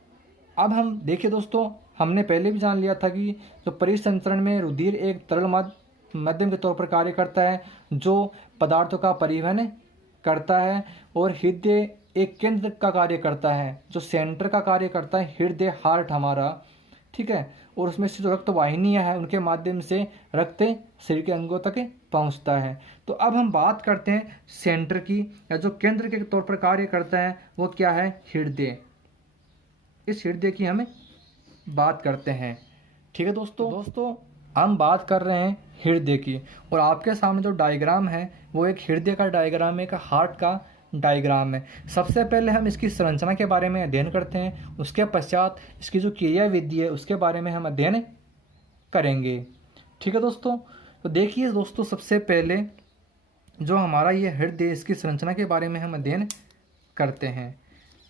अब हम देखिए दोस्तों, हमने पहले भी जान लिया था कि जो परिसंचरण में रुधिर एक तरल माध्यम के तौर पर कार्य करता है जो पदार्थों का परिवहन करता है। और हृदय एक केंद्र का कार्य करता है, जो सेंटर का कार्य करता है, हृदय हार्ट हमारा। ठीक है, और उसमें से जो रक्त वाहिनियाँ हैं उनके माध्यम से रक्त शरीर के अंगों तक पहुंचता है। तो अब हम बात करते हैं सेंटर की, या जो केंद्र के तौर पर कार्य करता है वो क्या है, हृदय। इस हृदय की हम बात करते हैं। ठीक है दोस्तों हम बात कर रहे हैं हृदय की, और आपके सामने जो डायग्राम है वो एक हृदय का डायग्राम है, एक हार्ट का डायग्राम है। सबसे पहले हम इसकी संरचना के बारे में अध्ययन करते हैं, उसके पश्चात इसकी जो क्रियाविधि है उसके बारे में हम अध्ययन करेंगे। ठीक है दोस्तों, तो देखिए दोस्तों, सबसे पहले जो हमारा ये हृदय, इसकी संरचना के बारे में हम अध्ययन करते हैं।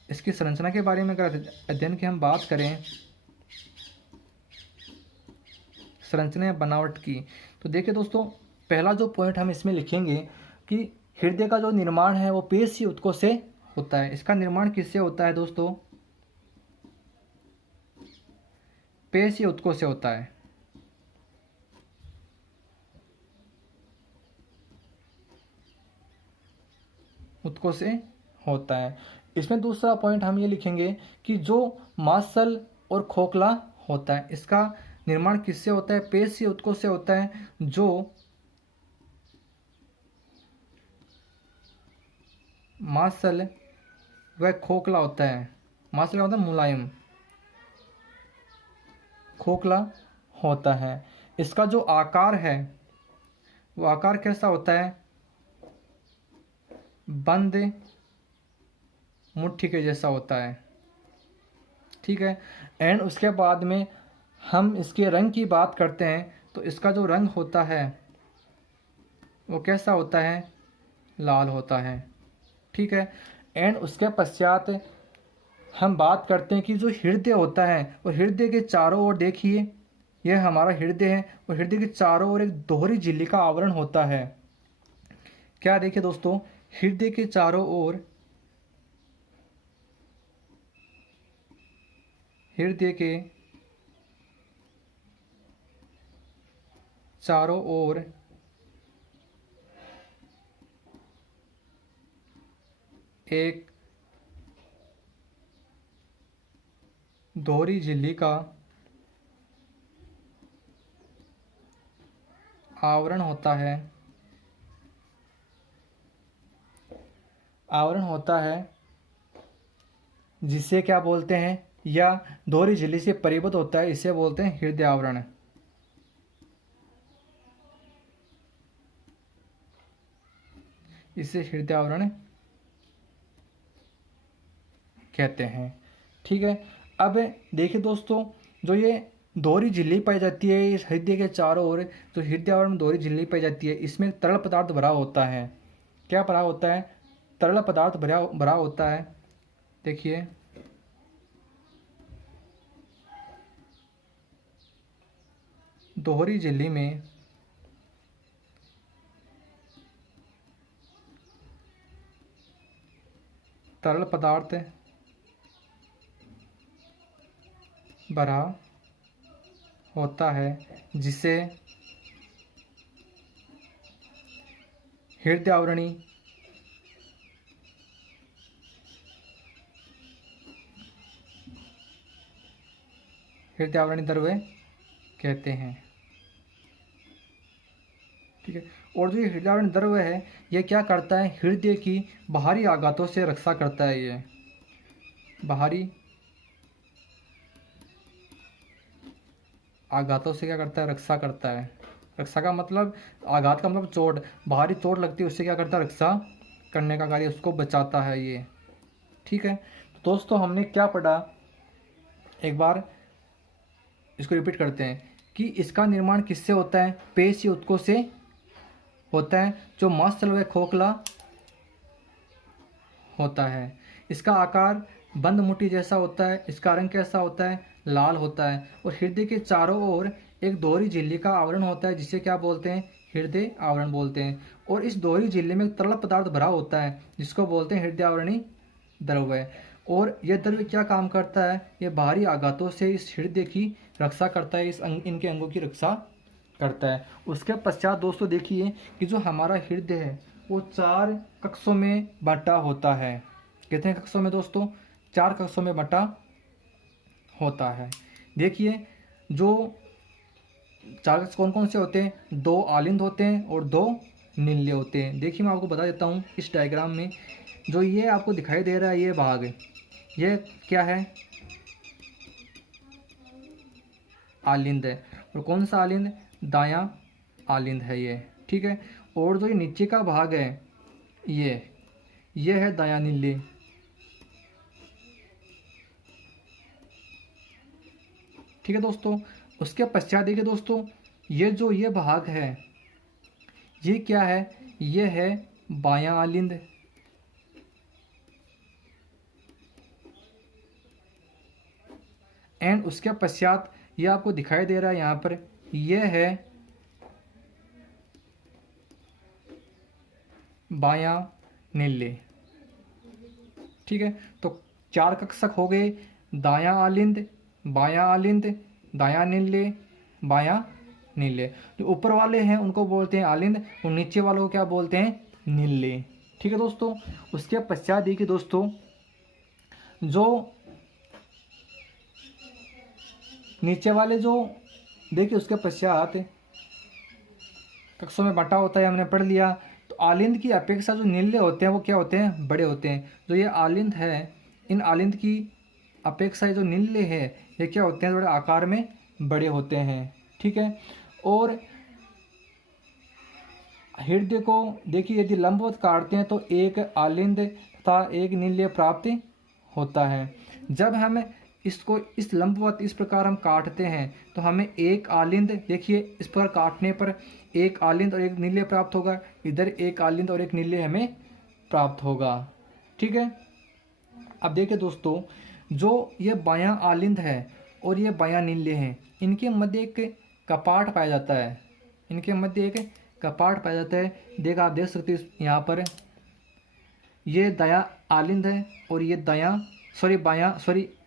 इसकी संरचना के बारे में अगर अध्ययन की हम बात करें, संरचना या बनावट की, तो देखिए दोस्तों, पहला जो पॉइंट हम इसमें लिखेंगे कि हृदय का जो निर्माण है वो पेशीय ऊतकों से होता है। इसका निर्माण किससे होता है दोस्तों, पेशीय ऊतकों से होता है। ऊतकों से होता है। इसमें दूसरा पॉइंट हम ये लिखेंगे कि जो मांसल और खोखला होता है, इसका निर्माण किससे होता है, पेशीय ऊतकों से होता है, जो मांसल वह खोखला होता है। मांसल होता है मुलायम, खोखला होता है। इसका जो आकार है वो आकार कैसा होता है, बंद मुट्ठी के जैसा होता है। ठीक है, एंड उसके बाद में हम इसके रंग की बात करते हैं, तो इसका जो रंग होता है वो कैसा होता है, लाल होता है। ठीक है, एंड उसके पश्चात हम बात करते हैं कि जो हृदय होता है, और हृदय के चारों ओर देखिए, यह हमारा हृदय है, और हृदय के चारों ओर एक दोहरी झिल्ली का आवरण होता है। क्या, देखिए दोस्तों, हृदय के चारों ओर, हृदय के चारों ओर एक दोहरी झिल्ली का आवरण होता है, आवरण होता है, जिसे क्या बोलते हैं, या दोहरी झिल्ली से परिबद्ध होता है, इसे बोलते हैं हृदय आवरण। इसे हृदय आवरण कहते हैं। ठीक है। अब देखिए दोस्तों, जो ये दोहरी झिल्ली पाई जाती है इस हृदय के चारों ओर, जो हृदय आवरण में दोहरी झिल्ली पाई जाती है, इसमें तरल पदार्थ भरा होता है। क्या भरा होता है? तरल पदार्थ भरा भरा होता है। देखिए, दोहरी झिल्ली में तरल पदार्थ भरा होता है, जिसे हृदय आवरणी द्रव्य कहते हैं। ठीक है। और जो ये हृदय आवरण द्रव्य है, यह क्या करता है? हृदय की बाहरी आघातों से रक्षा करता है। ये बाहरी आघातों से क्या करता है? रक्षा करता है। रक्षा का मतलब, आघात का मतलब चोट, बाहरी चोट लगती है उससे क्या करता है? रक्षा करने का कार्य, उसको बचाता है ये। ठीक है। तो दोस्तों, हमने क्या पढ़ा, एक बार इसको रिपीट करते हैं कि इसका निर्माण किससे होता है? पेशी ऊतकों से होता है, जो मसल व खोखला होता है। इसका आकार बंद मुट्ठी जैसा होता है। इसका रंग कैसा होता है? लाल होता है। और हृदय के चारों ओर एक दोहरी झिल्ली का आवरण होता है, जिसे क्या बोलते हैं? हृदय आवरण बोलते हैं। और इस दोहरी झिल्ली में तरल पदार्थ भरा होता है, जिसको बोलते हैं हृदय आवरणी द्रव्य। और यह द्रव्य क्या काम करता है? यह बाहरी आघातों से इस हृदय की रक्षा करता है, इनके अंगों की रक्षा करता है। उसके पश्चात दोस्तों देखिए कि जो हमारा हृदय है वो 4 कक्षों में बंटा होता है। कितने कक्षों में दोस्तों? 4 कक्षों में बंटा होता है। देखिए, जो 4 कक्ष कौन कौन से होते हैं? 2 आलिंद होते हैं और 2 निल्य होते हैं। देखिए, मैं आपको बता देता हूँ इस डायग्राम में, जो ये आपको दिखाई दे रहा है ये भाग, ये क्या है? आलिंद है। और कौन सा आलिंद? दायां आलिंद है ये। ठीक है। और जो ये नीचे का भाग है, ये है दायां निल्य। ठीक है दोस्तों। उसके पश्चात देखिए दोस्तों, ये भाग है, ये क्या है? ये है बायां आलिंद। एंड उसके पश्चात ये आपको दिखाई दे रहा है यहाँ पर, ये है बायां निल्य। ठीक है। तो 4 कक्षक हो गए, दायां आलिंद, बायां आलिंद, दायां निल्य, बायां निल्य। जो ऊपर वाले हैं उनको बोलते हैं आलिंद, और नीचे वालों को क्या बोलते हैं? निल्य। ठीक है दोस्तों। उसके पश्चात देखिए दोस्तों, जो नीचे वाले जो, देखिए उसके पश्चात कक्षों में बंटा होता है, हमने पढ़ लिया। तो आलिंद की अपेक्षा जो निल्य होते हैं वो क्या होते हैं? बड़े होते हैं। जो ये आलिंद है, इन आलिंद की अपेक्षा जो निल्य है, ये क्या होते हैं? थोड़े आकार में बड़े होते हैं। ठीक है। और हृदय को देखिए, यदि लंबवत काटते हैं तो एक आलिंद तथा एक निल्य प्राप्त होता है। जब हम इसको इस लंबवत इस प्रकार हम काटते हैं तो हमें एक आलिंद, देखिए इस पर काटने पर एक आलिंद और एक निल्य प्राप्त होगा। इधर एक आलिंद और एक निल्य हमें प्राप्त होगा। ठीक है। अब देखिए दोस्तों, जो ये बायां आलिंद है और ये बायां निल्य है, इनके मध्य एक कपाट पाया जाता है। इनके मध्य एक कपाट पाया जाता है। आप देख सकते हो यहाँ पर, ये दायां आलिंद है और ये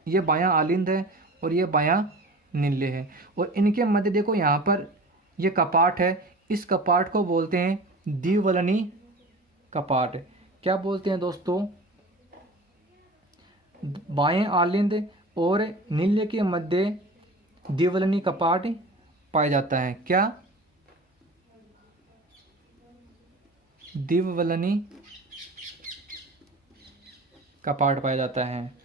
ये बायां आलिंद है और ये बायां निल्य है। और इनके मध्य देखो यहाँ पर ये कपाट है। इस कपाट को बोलते हैं द्विवलनी कपाट। क्या बोलते हैं दोस्तों? बाएं आलिंद और निल्य के मध्य द्विवलनी कपाट पाया जाता है। क्या? द्विवलनी कपाट पाया जाता है।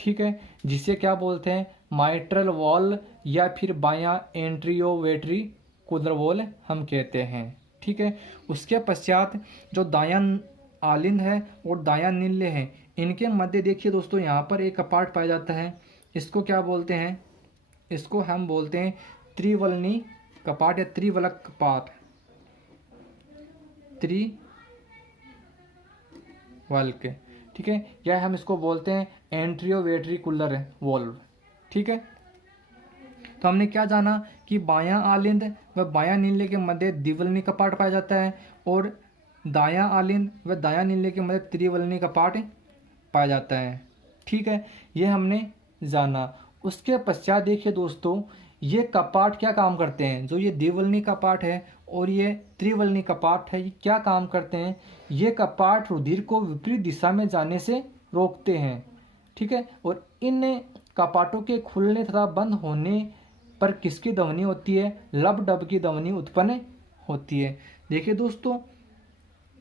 ठीक है, जिसे क्या बोलते हैं माइट्रल वॉल या फिर बायां एंट्रियोवेटरी कुलर वॉल हम कहते हैं। ठीक है, उसके पश्चात जो दायां आलिंद है और दायां निल्य है, इनके मध्य देखिए दोस्तों यहाँ पर एक कपाट पाया जाता है। इसको क्या बोलते हैं, इसको हम बोलते हैं त्रिवलनी कपाट या त्रिवलक कपाट, त्रिवल्क। ठीक है, या हम इसको बोलते हैं एंट्रियोवेट्रिकुलर वॉल्व। ठीक है, तो हमने क्या जाना कि बायां आलिंद व बायां नीले के मध्य द्विवलनी कपाट पाया जाता है और दायां आलिंद व दायां नीले के मध्य त्रिवलनी कपाट पाया जाता है। ठीक है, ये हमने जाना। उसके पश्चात देखिए दोस्तों, ये कपाट क्या काम करते हैं, जो ये द्विवलनी कपाट है और ये त्रिवलनी कपाट है, ये क्या काम करते हैं, ये कपाट रुधिर को विपरीत दिशा में जाने से रोकते हैं। ठीक है, और इन कपाटों के खुलने तथा बंद होने पर किसकी ध्वनि होती है, लब डब की ध्वनि उत्पन्न होती है। देखिए दोस्तों,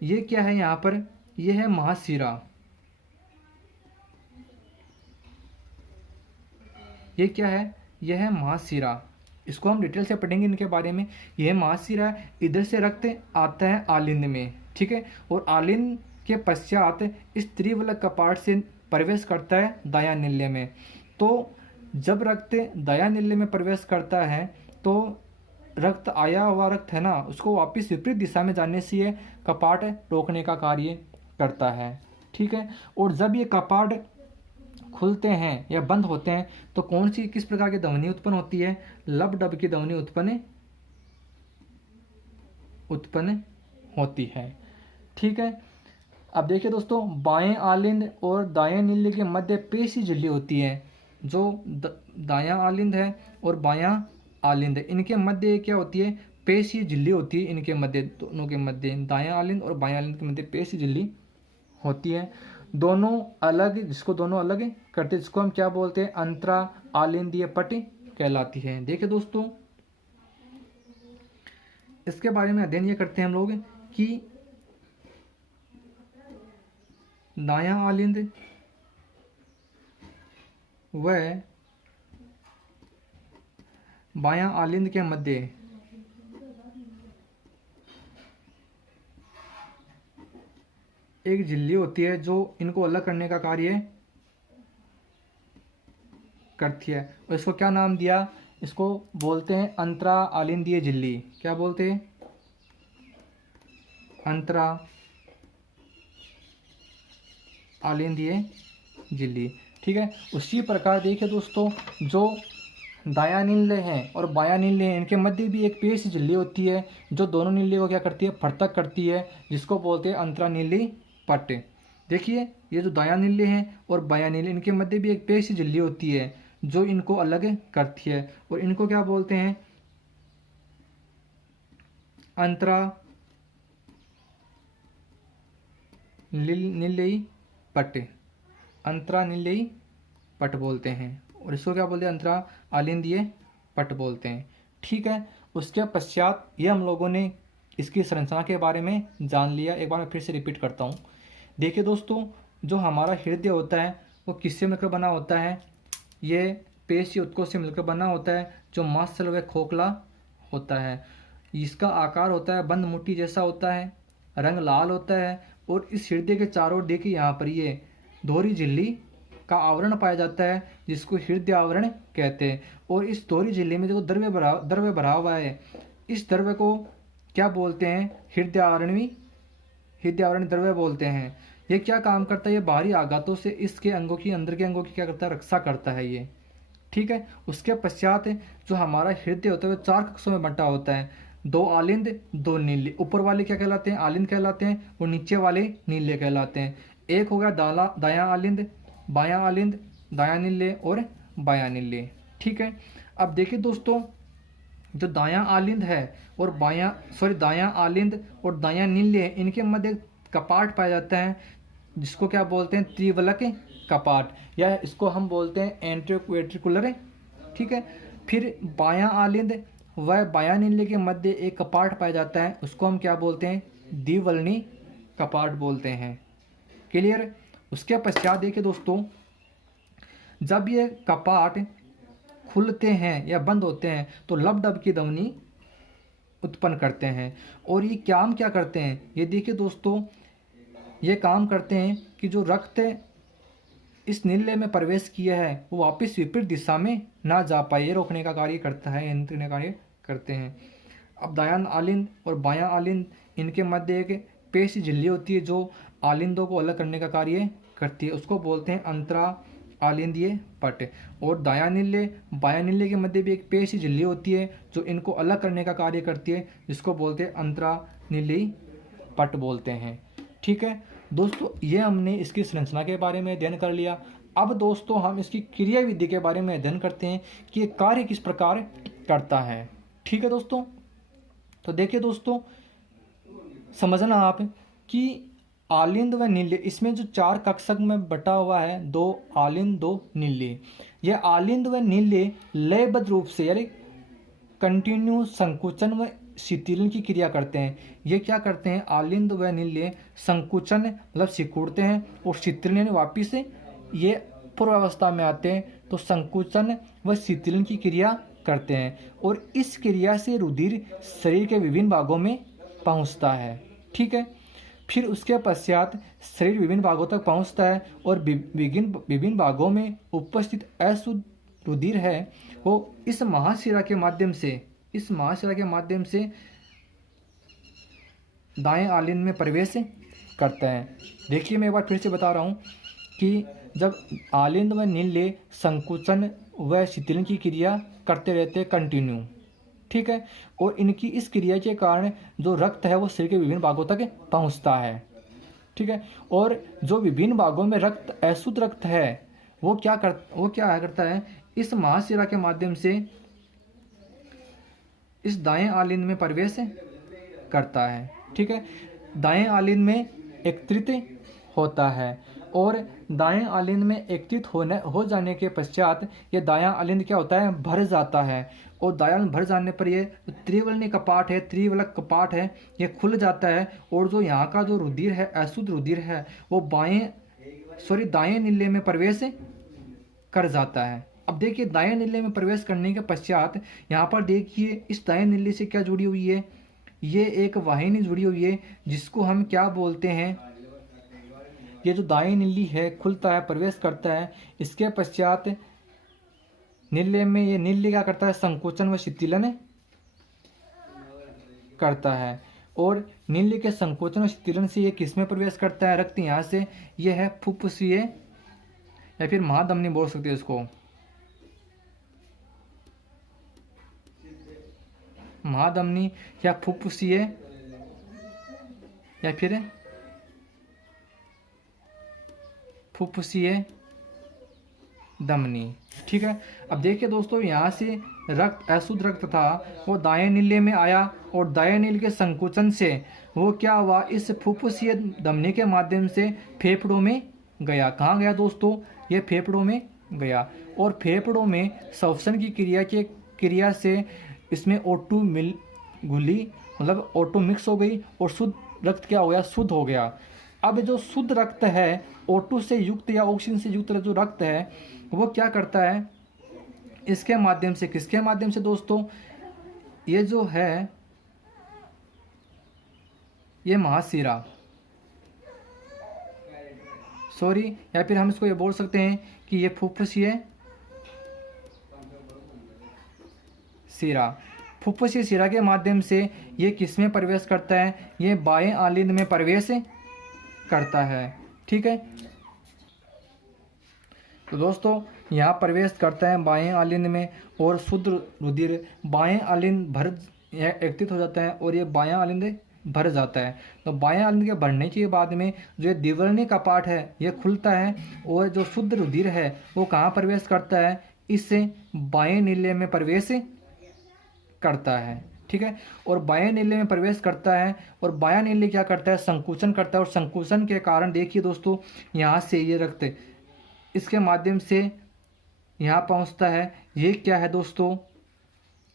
ये क्या है यहाँ पर, ये है महाशिरा। ये क्या है, यह है महाशिरा। इसको हम डिटेल से पढ़ेंगे इनके बारे में। यह महाशिरा, इधर से रक्त आता है आलिंद में। ठीक है, और आलिंद के पश्चात इस त्रिवलक कपाट से प्रवेश करता है दायां निल्य में। तो जब रक्त दायां निल्य में प्रवेश करता है तो रक्त आया हुआ रक्त है ना, उसको वापस विपरीत दिशा में जाने से ये कपाट रोकने का कार्य करता है। ठीक है, और जब ये कपाट खुलते हैं या बंद होते हैं तो कौन सी किस प्रकार की ध्वनि उत्पन्न होती है, लब डब की ध्वनि उत्पन्न होती है। ठीक है, अब देखिए दोस्तों, बाएं आलिंद और दाएं नीले के मध्य पेशी झिल्ली होती है। जो दायां आलिंद है और बायां आलिंद है, इनके मध्य क्या होती है, पेशी झिल्ली होती है। इनके मध्य, दोनों के मध्य, दायां आलिंद और बायां आलिंद के मध्य पेशी झिल्ली होती है। दोनों अलग, जिसको दोनों अलग करते हैं, जिसको हम क्या बोलते हैं, अंतरा आलिंदीय पट कहलाती है। देखिए दोस्तों, इसके बारे में अध्ययन ये करते हैं हम लोग कि दायां आलिंद व बायां आलिंद के मध्य एक झिल्ली होती है जो इनको अलग करने का कार्य करती है, और इसको क्या नाम दिया, इसको बोलते हैं अंतरा आलिंदीय झिल्ली। क्या बोलते हैं, अंतरा आलिंदीय झिल्ली। ठीक है, उसी प्रकार देखिए दोस्तों, जो दायां नीले हैं और बायां नीले हैं, इनके मध्य भी एक पेश झिल्ली होती है जो दोनों नीले को क्या करती है, पृथक करती है, जिसको बोलते हैं अंतरा नीली पट। देखिए, ये जो दायां नीले हैं और बायां नीले, इनके मध्य भी एक पेश झिल्ली होती है जो इनको अलग करती है, और इनको क्या बोलते हैं, अंतरा नीली पट, अंतरा नीली पट बोलते हैं, और इसको क्या बोलते हैं, अंतरा आलिंदीय पट बोलते हैं। ठीक है, उसके पश्चात ये हम लोगों ने इसकी संरचना के बारे में जान लिया। एक बार मैं फिर से रिपीट करता हूँ। देखिए दोस्तों, जो हमारा हृदय होता है वो किससे मिलकर बना होता है, ये पेशी उत्कों से मिलकर बना होता है, जो मांसल व खोखला होता है। इसका आकार होता है बंद मुट्ठी जैसा होता है, रंग लाल होता है, और इस हृदय के चारों देखिए यहाँ पर ये दोहरी झिल्ली का आवरण पाया जाता है, जिसको हृदय आवरण कहते हैं। और इस दोहरी झिल्ली में जो द्रव्य भरा हुआ है, इस द्रव्य को क्या बोलते हैं, हृदय आवरण द्रव्य बोलते हैं। ये क्या काम करता है, ये बाहरी आघातों से इसके अंगों की, अंदर के अंगों की क्या करता है, रक्षा करता है ये। ठीक है, उसके पश्चात जो हमारा हृदय होता है वो 4 कक्षों में बंटा होता है, 2 आलिंद 2 नीले। ऊपर वाले क्या कहलाते हैं, आलिंद कहलाते हैं, और नीचे वाले नीले कहलाते हैं। एक हो गया दायां आलिंद, बायां आलिंद, दायां नीले और बायां नीले। ठीक है, अब देखिए दोस्तों, जो दायां आलिंद है और दायां आलिंद और दायां नीले, इनके मध्य कपाट पाया जाता है, जिसको क्या बोलते हैं, त्रिवलक कपाट, या इसको हम बोलते हैं एंट्रोवेट्रिकुलर। ठीक है, फिर बायां आलिंद व बायां नीले के मध्य एक कपाट पाया जाता है, उसको हम क्या बोलते हैं, द्विवलनी कपाट बोलते हैं। क्लियर। उसके पश्चात देखिए दोस्तों, जब ये कपाट खुलते हैं या बंद होते हैं तो लबडब की ध्वनि उत्पन्न करते हैं। और ये काम क्या करते हैं, ये देखिए दोस्तों, ये काम करते हैं कि जो रक्त इस नीले में प्रवेश किया है वो वापस विपरीत दिशा में ना जा पाए, ये रोकने का कार्य करता है, नियंत्रण का कार्य करते हैं। अब दायां आलिंद और बायां आलिंद, इनके मध्य एक पेशी झिल्ली होती है जो आलिंदों को अलग करने का कार्य करती है, उसको बोलते हैं अंतरा आलिंदीय पट। और दायां नीले बायां नीले के मध्य भी एक पेशी झिल्ली होती है जो इनको अलग करने का कार्य करती है, जिसको बोलते हैं अंतरा नीली पट बोलते हैं। ठीक है दोस्तों, ये हमने इसकी संरचना के बारे में अध्ययन कर लिया। अब दोस्तों हम इसकी क्रिया विधि के बारे में अध्ययन करते हैं कि ये कार्य किस प्रकार करता है। ठीक है दोस्तों, तो देखिए दोस्तों, समझना आप कि आलिंद व नील्य, इसमें जो 4 कक्षक में बटा हुआ है, 2 आलिंद 2 नील्य, यह आलिंद व नील्य लयबद्ध रूप से यानी कंटिन्यू संकुचन व शिथिलन की क्रिया करते हैं। ये क्या करते हैं, आलिंद व नील्य संकुचन मतलब सिकुड़ते हैं और शिथिलन यानी वापिस ये पूर्वावस्था में आते हैं तो संकुचन व शिथिलन की क्रिया करते हैं। और इस क्रिया से रुधिर शरीर के विभिन्न भागों में पहुंचता है। ठीक है, फिर उसके पश्चात शरीर विभिन्न भागों तक पहुंचता है और विभिन्न भागों में उपस्थित अशुद्ध रुधिर है वो इस महाशिरा के माध्यम से दाएं आलिंद में प्रवेश करता है। देखिए मैं एक बार फिर से बता रहा हूँ कि जब आलिंद व नील्य संकुचन व शिथिलन की क्रिया करते रहते हैं कंटिन्यू, ठीक है, और इनकी इस क्रिया के कारण जो रक्त है वो शरीर के विभिन्न भागों तक पहुंचता है। ठीक है, और जो विभिन्न भागों में रक्त अशुद्ध रक्त है वो क्या करता है, इस महाशिरा के माध्यम से इस दाएं आलिंद में प्रवेश करता है। ठीक है, दाएं आलिंद में एकत्रित होता है और दाएं आलिंद में एकत्रित हो जाने के पश्चात ये दायां आलिंद क्या होता है, भर जाता है। और दायां आलिंद भर जाने पर ये त्रिवलनी कपाट है, त्रिवलक कपाट है, ये खुल जाता है और जो यहाँ का जो रुधिर है, अशुद्ध रुधिर है, वो दाएं नील्य में प्रवेश कर जाता है। अब देखिए दाएं नील्य में प्रवेश करने के पश्चात यहाँ पर देखिए इस दाएं नील्य से क्या जुड़ी हुई है, ये एक वाहिनी जुड़ी हुई है जिसको हम क्या बोलते हैं, ये जो दाएं नील्य है खुलता है, प्रवेश करता है। इसके पश्चात नील्य में ये नील्य क्या करता है, संकोचन व शिथिलन करता है और नील्य के संकोचन व शिथिलन से ये किस में प्रवेश करता है, रक्त यहाँ से, ये है फुफ्फुसीय या फिर महाधमनी बोल सकते हैं इसको, महाधमनी या फुफ्फुसीय या फिर फुफ्फुसीय धमनी। ठीक है, अब देखिए दोस्तों, यहाँ से रक्त अशुद्ध रक्त था वो दाएं नील्य में आया और दाएं नील्य के संकुचन से वो क्या हुआ, इस फुफ्फुसीय धमनी के माध्यम से फेफड़ों में गया। कहाँ गया दोस्तों, ये फेफड़ों में गया और फेफड़ों में श्वसन की क्रिया से इसमें O2 मिल घुली, मतलब O2 मिक्स हो गई और शुद्ध रक्त क्या हो गया, शुद्ध हो गया। अब जो शुद्ध रक्त है, O2 से युक्त या ऑक्सीजन से युक्त जो रक्त है वो क्या करता है, इसके माध्यम से, किसके माध्यम से दोस्तों, ये जो है ये महाशिरा, या फिर हम इसको ये बोल सकते हैं कि ये फुफ्फुसीय शिरा के माध्यम से ये किस में प्रवेश करता है, ये बाएं आलिंद में प्रवेश करता है। ठीक है, तो दोस्तों यहाँ प्रवेश करता है बाएं आलिंद में और शुद्ध रुधिर बाएं आलिंद भर एकत्रित हो जाता है और ये बायां आलिंद भर जाता है। तो बाएं आलिंद के भरने के बाद में जो द्विवर्णी कपाट है ये खुलता है और जो शुद्ध रुधिर है वो कहाँ प्रवेश करता है, इससे बाएं नील्य में प्रवेश करता है। ठीक है, और बाएं नील्य में प्रवेश करता है और बायां नील्य क्या करता है, संकुचन करता है और संकुचन के कारण देखिए दोस्तों यहाँ से ये रक्त इसके माध्यम से यहाँ पहुँचता है। ये क्या है दोस्तों,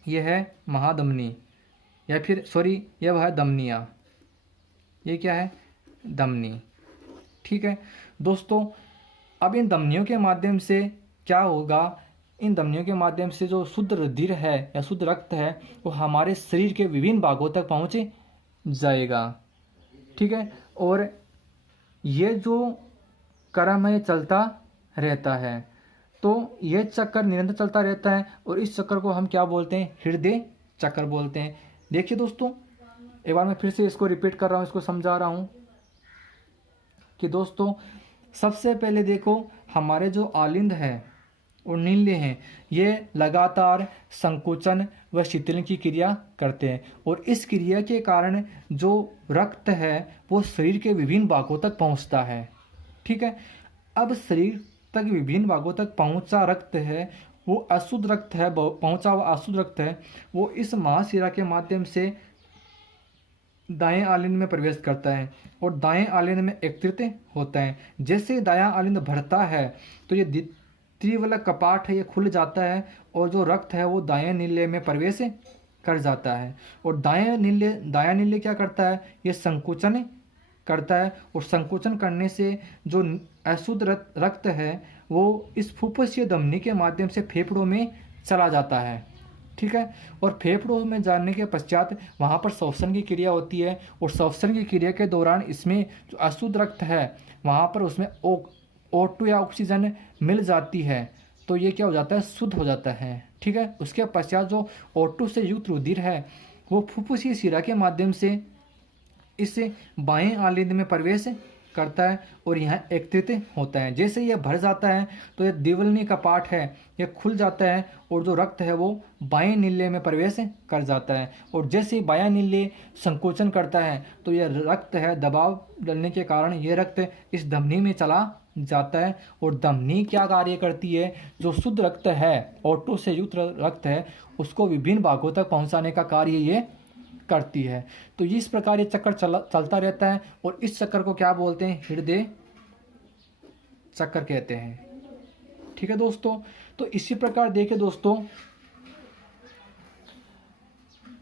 ये है महाधमनी या फिर यह है धमनियाँ, ये क्या है, धमनी। ठीक है दोस्तों, अब इन धमनियों के माध्यम से क्या होगा, इन धमनियों के माध्यम से जो शुद्ध रुधिर है या शुद्ध रक्त है वो हमारे शरीर के विभिन्न भागों तक पहुँच जाएगा। ठीक है, और ये जो क्रम है ये चलता रहता है। तो ये चक्कर निरंतर चलता रहता है और इस चक्कर को हम क्या बोलते हैं, हृदय चक्कर बोलते हैं। देखिए दोस्तों, एक बार मैं फिर से इसको रिपीट कर रहा हूँ, इसको समझा रहा हूँ कि दोस्तों सबसे पहले देखो, हमारे जो आलिंद है और नील्य हैं ये लगातार संकुचन व शीतलन की क्रिया करते हैं और इस क्रिया के कारण जो रक्त है वो शरीर के विभिन्न भागों तक पहुंचता है। ठीक है, अब शरीर तक विभिन्न भागों तक पहुंचा रक्त है वो अशुद्ध रक्त है, पहुंचा हुआ अशुद्ध रक्त है, वो इस महाशिरा के माध्यम से दाएं आलिंद में प्रवेश करता है और दाएं आलिंद में एकत्रित होता है। जैसे दायां आलिंद भरता है तो ये त्रिवलक कपाट है ये खुल जाता है और जो रक्त है वो दाएं नीले में प्रवेश कर जाता है और दायां नीले क्या करता है, ये संकुचन करता है और संकुचन करने से जो अशुद्ध रक्त है वो इस फुफ्फुसीय धमनी के माध्यम से फेफड़ों में चला जाता है। ठीक है, और फेफड़ों में जाने के पश्चात वहाँ पर श्वसन की क्रिया होती है और श्वसन की क्रिया के दौरान इसमें जो अशुद्ध रक्त है वहाँ पर उसमें O2 या ऑक्सीजन मिल जाती है तो ये क्या हो जाता है, शुद्ध हो जाता है। ठीक है, उसके पश्चात जो O2 से युक्त रुधिर है वो फुफ्फुसीय शिरा के माध्यम से इस बाएं आलिंद में प्रवेश करता है और यहाँ एकत्रित होता है। जैसे यह भर जाता है तो यह द्विवलनी कपाट है यह खुल जाता है और जो रक्त है वो बाएं नीले में प्रवेश कर जाता है और जैसे बायां नीले संकोचन करता है तो यह रक्त है दबाव डलने के कारण यह रक्त इस धमनी में चला जाता है और धमनी क्या कार्य करती है, जो शुद्ध रक्त है O2 से युक्त रक्त है उसको विभिन्न भागों तक पहुंचाने का कार्य ये करती है। तो इस प्रकार ये चक्कर चलता रहता है और इस चक्कर को क्या बोलते हैं, हृदय चक्कर कहते हैं। ठीक है दोस्तों, तो इसी प्रकार देखिए दोस्तों,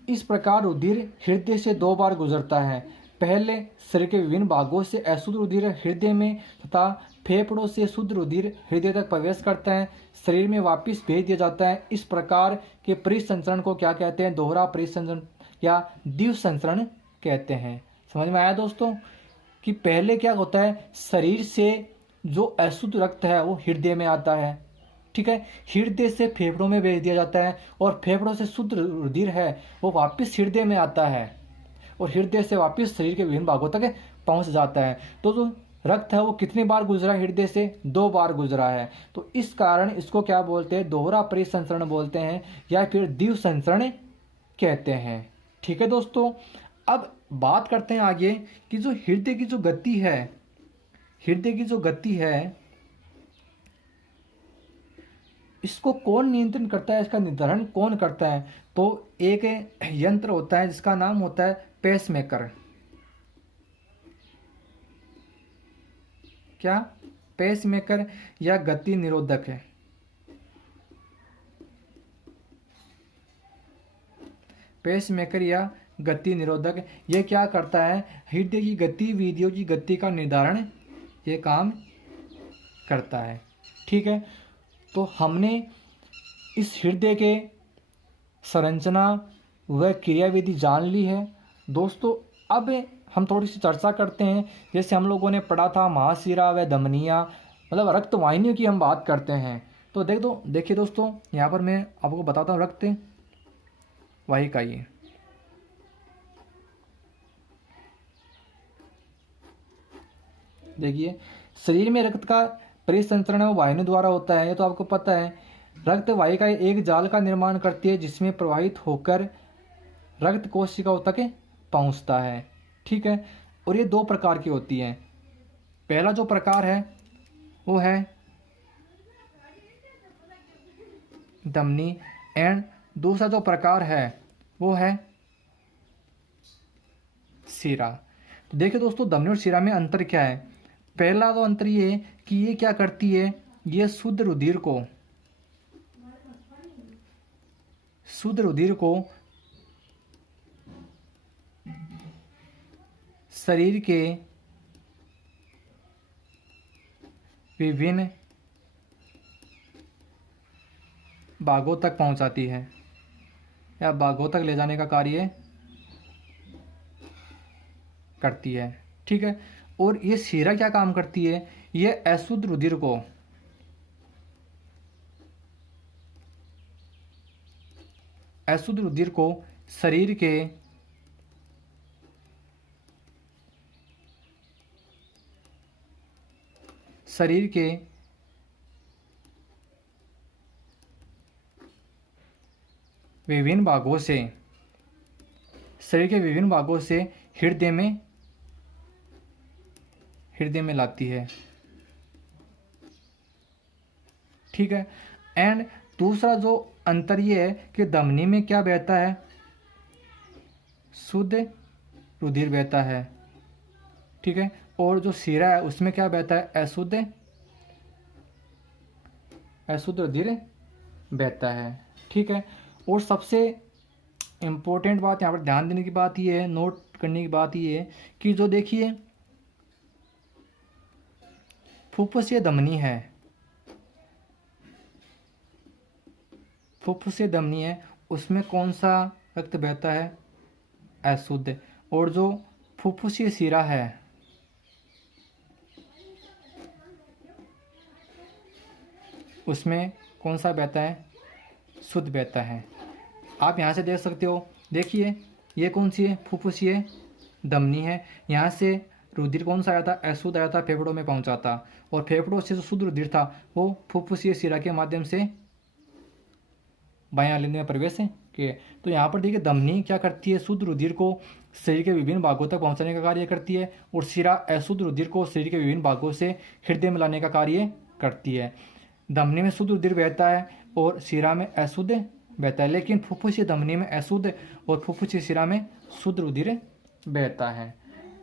इस प्रकार रुधिर हृदय से 2 बार गुजरता है। पहले शरीर के विभिन्न भागों से अशुद्ध रुधिर हृदय में तथा फेफड़ों से शुद्ध रुधिर हृदय तक प्रवेश करता है, शरीर में वापस भेज दिया जाता है। इस प्रकार के परिसंचरण को क्या कहते हैं, दोहरा परिसंचरण या द्विव संचरण कहते हैं। समझ में आया दोस्तों कि पहले क्या होता है, शरीर से जो अशुद्ध रक्त है वो हृदय में आता है। ठीक है, हृदय से फेफड़ों में भेज दिया जाता है और फेफड़ों से शुद्ध रुधिर है वो वापस हृदय में आता है और हृदय से वापस शरीर के विभिन्न भागों तक पहुंच जाता है। तो जो रक्त है वो कितनी बार गुजरा हृदय से, 2 बार गुजरा है। तो इस कारण इसको क्या बोलते हैं, दोहरा परिसंचरण बोलते हैं या फिर द्विव संचरण कहते हैं। ठीक है दोस्तों, अब बात करते हैं आगे कि जो हृदय की जो गति है, हृदय की जो गति है इसको कौन नियंत्रण करता है, इसका निर्धारण कौन करता है। तो एक यंत्र होता है जिसका नाम होता है पेसमेकर। क्या, पेसमेकर या गति निरोधक है। पेसमेकर या गति निरोधक ये क्या करता है, हृदय की गतिविधियों की गति का निर्धारण ये काम करता है। ठीक है, तो हमने इस हृदय के संरचना व क्रियाविधि जान ली है। दोस्तों अब हम थोड़ी सी चर्चा करते हैं। जैसे हम लोगों ने पढ़ा था महाशिरा व धमनियाँ, मतलब रक्त वाहिनियों की हम बात करते हैं। तो देखिए दोस्तों, यहाँ पर मैं आपको बताता हूँ रक्त वाहिका। ये देखिए, शरीर में रक्त का परिसंचरण है वो वाहिनी द्वारा होता है, ये तो आपको पता है। रक्त वाहिका एक जाल का निर्माण करती है जिसमें प्रवाहित होकर रक्त कोशिकाओं तक पहुंचता है। ठीक है, और ये 2 प्रकार की होती है। पहला जो प्रकार है वो है धमनी एंड दूसरा जो प्रकार है वो है शिरा। तो देखिए दोस्तों, धमनी और शिरा में अंतर क्या है। पहला तो अंतर ये है कि ये क्या करती है, ये शुद्ध रुधिर को शरीर के विभिन्न भागों तक पहुंचाती है या भागों तक ले जाने का कार्य करती है। ठीक है, और ये शिरा क्या काम करती है, ये अशुद्ध रुधिर को शरीर के विभिन्न भागों से हृदय में लाती है। ठीक है, एंड दूसरा जो अंतर ये है कि धमनी में क्या बहता है, शुद्ध रुधिर बहता है। ठीक है, और जो शिरा है उसमें क्या बहता है, अशुद्ध रुधिर बहता है। ठीक है, और सबसे इम्पोर्टेंट बात यहाँ पर ध्यान देने की बात ये है, नोट करने की बात ये है कि जो देखिए फुफ्फुसीय धमनी है, उसमें कौन सा रक्त बहता है, अशुद्ध। और जो फुफ्फुसीय शिरा है उसमें कौन सा बहता है, शुद्ध बहता है। आप यहाँ से देख सकते हो, देखिए ये कौन सी है, फुफ्फुसीय धमनी है। यहाँ से रुधिर कौन सा आया था, अशुद्ध आया था, फेफड़ों में पहुँचा था, और फेफड़ों से जो शुद्ध रुधिर था वो फुफ्फुसीय शिरा के माध्यम से बायां लिंग में प्रवेश किए। तो यहाँ पर देखिए धमनी क्या करती है, शुद्ध रुधिर को शरीर के विभिन्न भागों तक पहुँचाने का कार्य करती है, और शिरा अशुद्ध रुधिर को शरीर के विभिन्न भागों से हृदय में लाने का कार्य करती है। धमनी में शुद्ध रुधिर बहता है और शिरा में अशुद्ध बहता है, लेकिन फुफ्फुसीय धमनी में अशुद्ध और फुफ्फुसीय शिरा में शुद्ध रुधिर बहता है।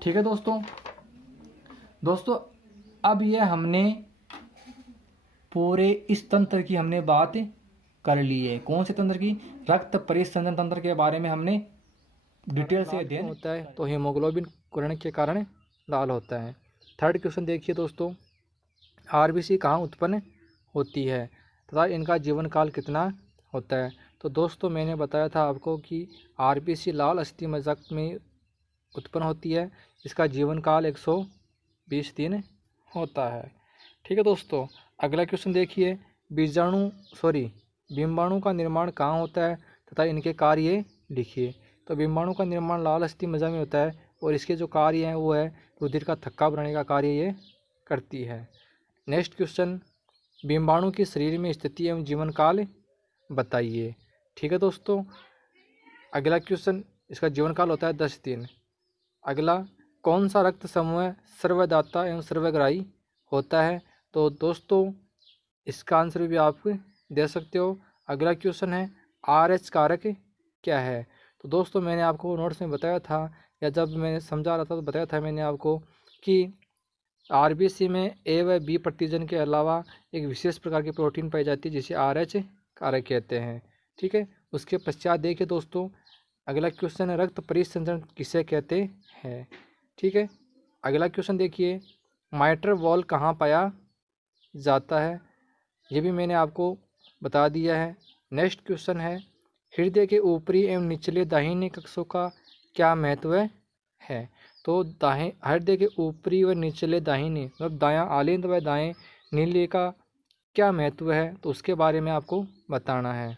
ठीक है दोस्तों, अब ये हमने पूरे इस तंत्र की हमने बात कर ली है। कौन से तंत्र की, रक्त परिसंचरण तंत्र के बारे में हमने डिटेल से अध्ययन होता है। तो हीमोग्लोबिन कुरण के कारण लाल होता है। थर्ड क्वेश्चन देखिए दोस्तों, आरबीसी कहाँ उत्पन्न होती है तथा इनका जीवन काल कितना होता है। तो दोस्तों मैंने बताया था आपको कि आरबीसी लाल अस्थि मज्जा में उत्पन्न होती है, इसका जीवन काल 120 दिन होता है। ठीक है दोस्तों, अगला क्वेश्चन देखिए, बिंबाणु का निर्माण कहाँ होता है तथा इनके कार्य लिखिए। तो बिंबाणु का निर्माण लाल अस्थि मज्जा में होता है, और इसके जो कार्य हैं वो है रुधिर का थक्का बनाने का कार्य ये करती है। नेक्स्ट क्वेश्चन, बिंबाणु की शरीर में स्थिति एवं जीवन काल बताइए। ठीक है दोस्तों, अगला क्वेश्चन, इसका जीवन काल होता है 10 दिन। अगला, कौन सा रक्त समूह सर्वदाता एवं सर्वग्राही होता है। तो दोस्तों इसका आंसर भी आप दे सकते हो। अगला क्वेश्चन है, RH कारक क्या है। तो दोस्तों मैंने आपको नोट्स में बताया था, या जब मैंने समझा रहा था तो बताया था मैंने आपको कि आरबीसी में ए व बी प्रतिजन के अलावा एक विशेष प्रकार की प्रोटीन पाई जाती है जिसे RH कारक कहते हैं। ठीक है, उसके पश्चात देखिए दोस्तों, अगला क्वेश्चन है, रक्त परिसंचरण किसे कहते हैं। ठीक है, अगला क्वेश्चन देखिए, माइट्रल वॉल्व कहाँ पाया जाता है, ये भी मैंने आपको बता दिया है। नेक्स्ट क्वेश्चन है, हृदय के ऊपरी एवं निचले दाहिने कक्षों का क्या महत्व है। तो हृदय के ऊपरी व निचले दाहिने मतलब दायां आलेंद्र व दाएं नीले का क्या महत्व है, तो उसके बारे में आपको बताना है।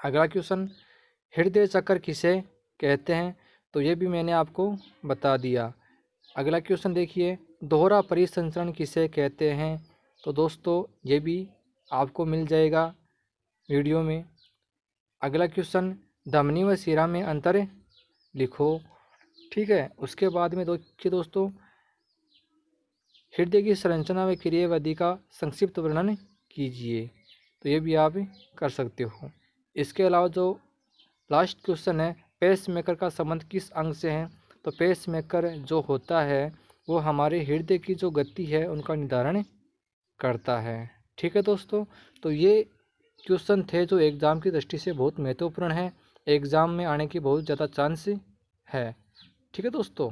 अगला क्वेश्चन, हृदय चक्र किसे कहते हैं, तो ये भी मैंने आपको बता दिया। अगला क्वेश्चन देखिए, दोहरा परिसंचरण किसे कहते हैं। तो दोस्तों ये भी आपको मिल जाएगा वीडियो में। अगला क्वेश्चन, धमनी व शिरा में अंतर लिखो। ठीक है, उसके बाद में देखिए दोस्तों, हृदय की संरचना व क्रियाविधि का संक्षिप्त वर्णन कीजिए। तो ये भी आप कर सकते हो। इसके अलावा जो लास्ट क्वेश्चन है, पेसमेकर का संबंध किस अंग से है। तो पेसमेकर जो होता है वो हमारे हृदय की जो गति है उनका निर्धारण करता है। ठीक है दोस्तों, तो ये क्वेश्चन थे जो एग्ज़ाम की दृष्टि से बहुत महत्वपूर्ण है, एग्ज़ाम में आने की बहुत ज़्यादा चांस है। ठीक है दोस्तों,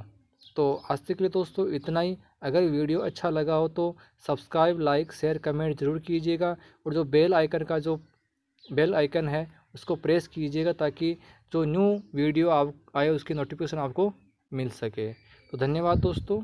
तो आज तक के लिए दोस्तों इतना ही। अगर वीडियो अच्छा लगा हो तो सब्सक्राइब, लाइक, शेयर, कमेंट ज़रूर कीजिएगा, और जो बेल आइकन का जो बेल आइकन है उसको प्रेस कीजिएगा ताकि जो न्यू वीडियो आप आए उसकी नोटिफिकेशन आपको मिल सके। तो धन्यवाद दोस्तों।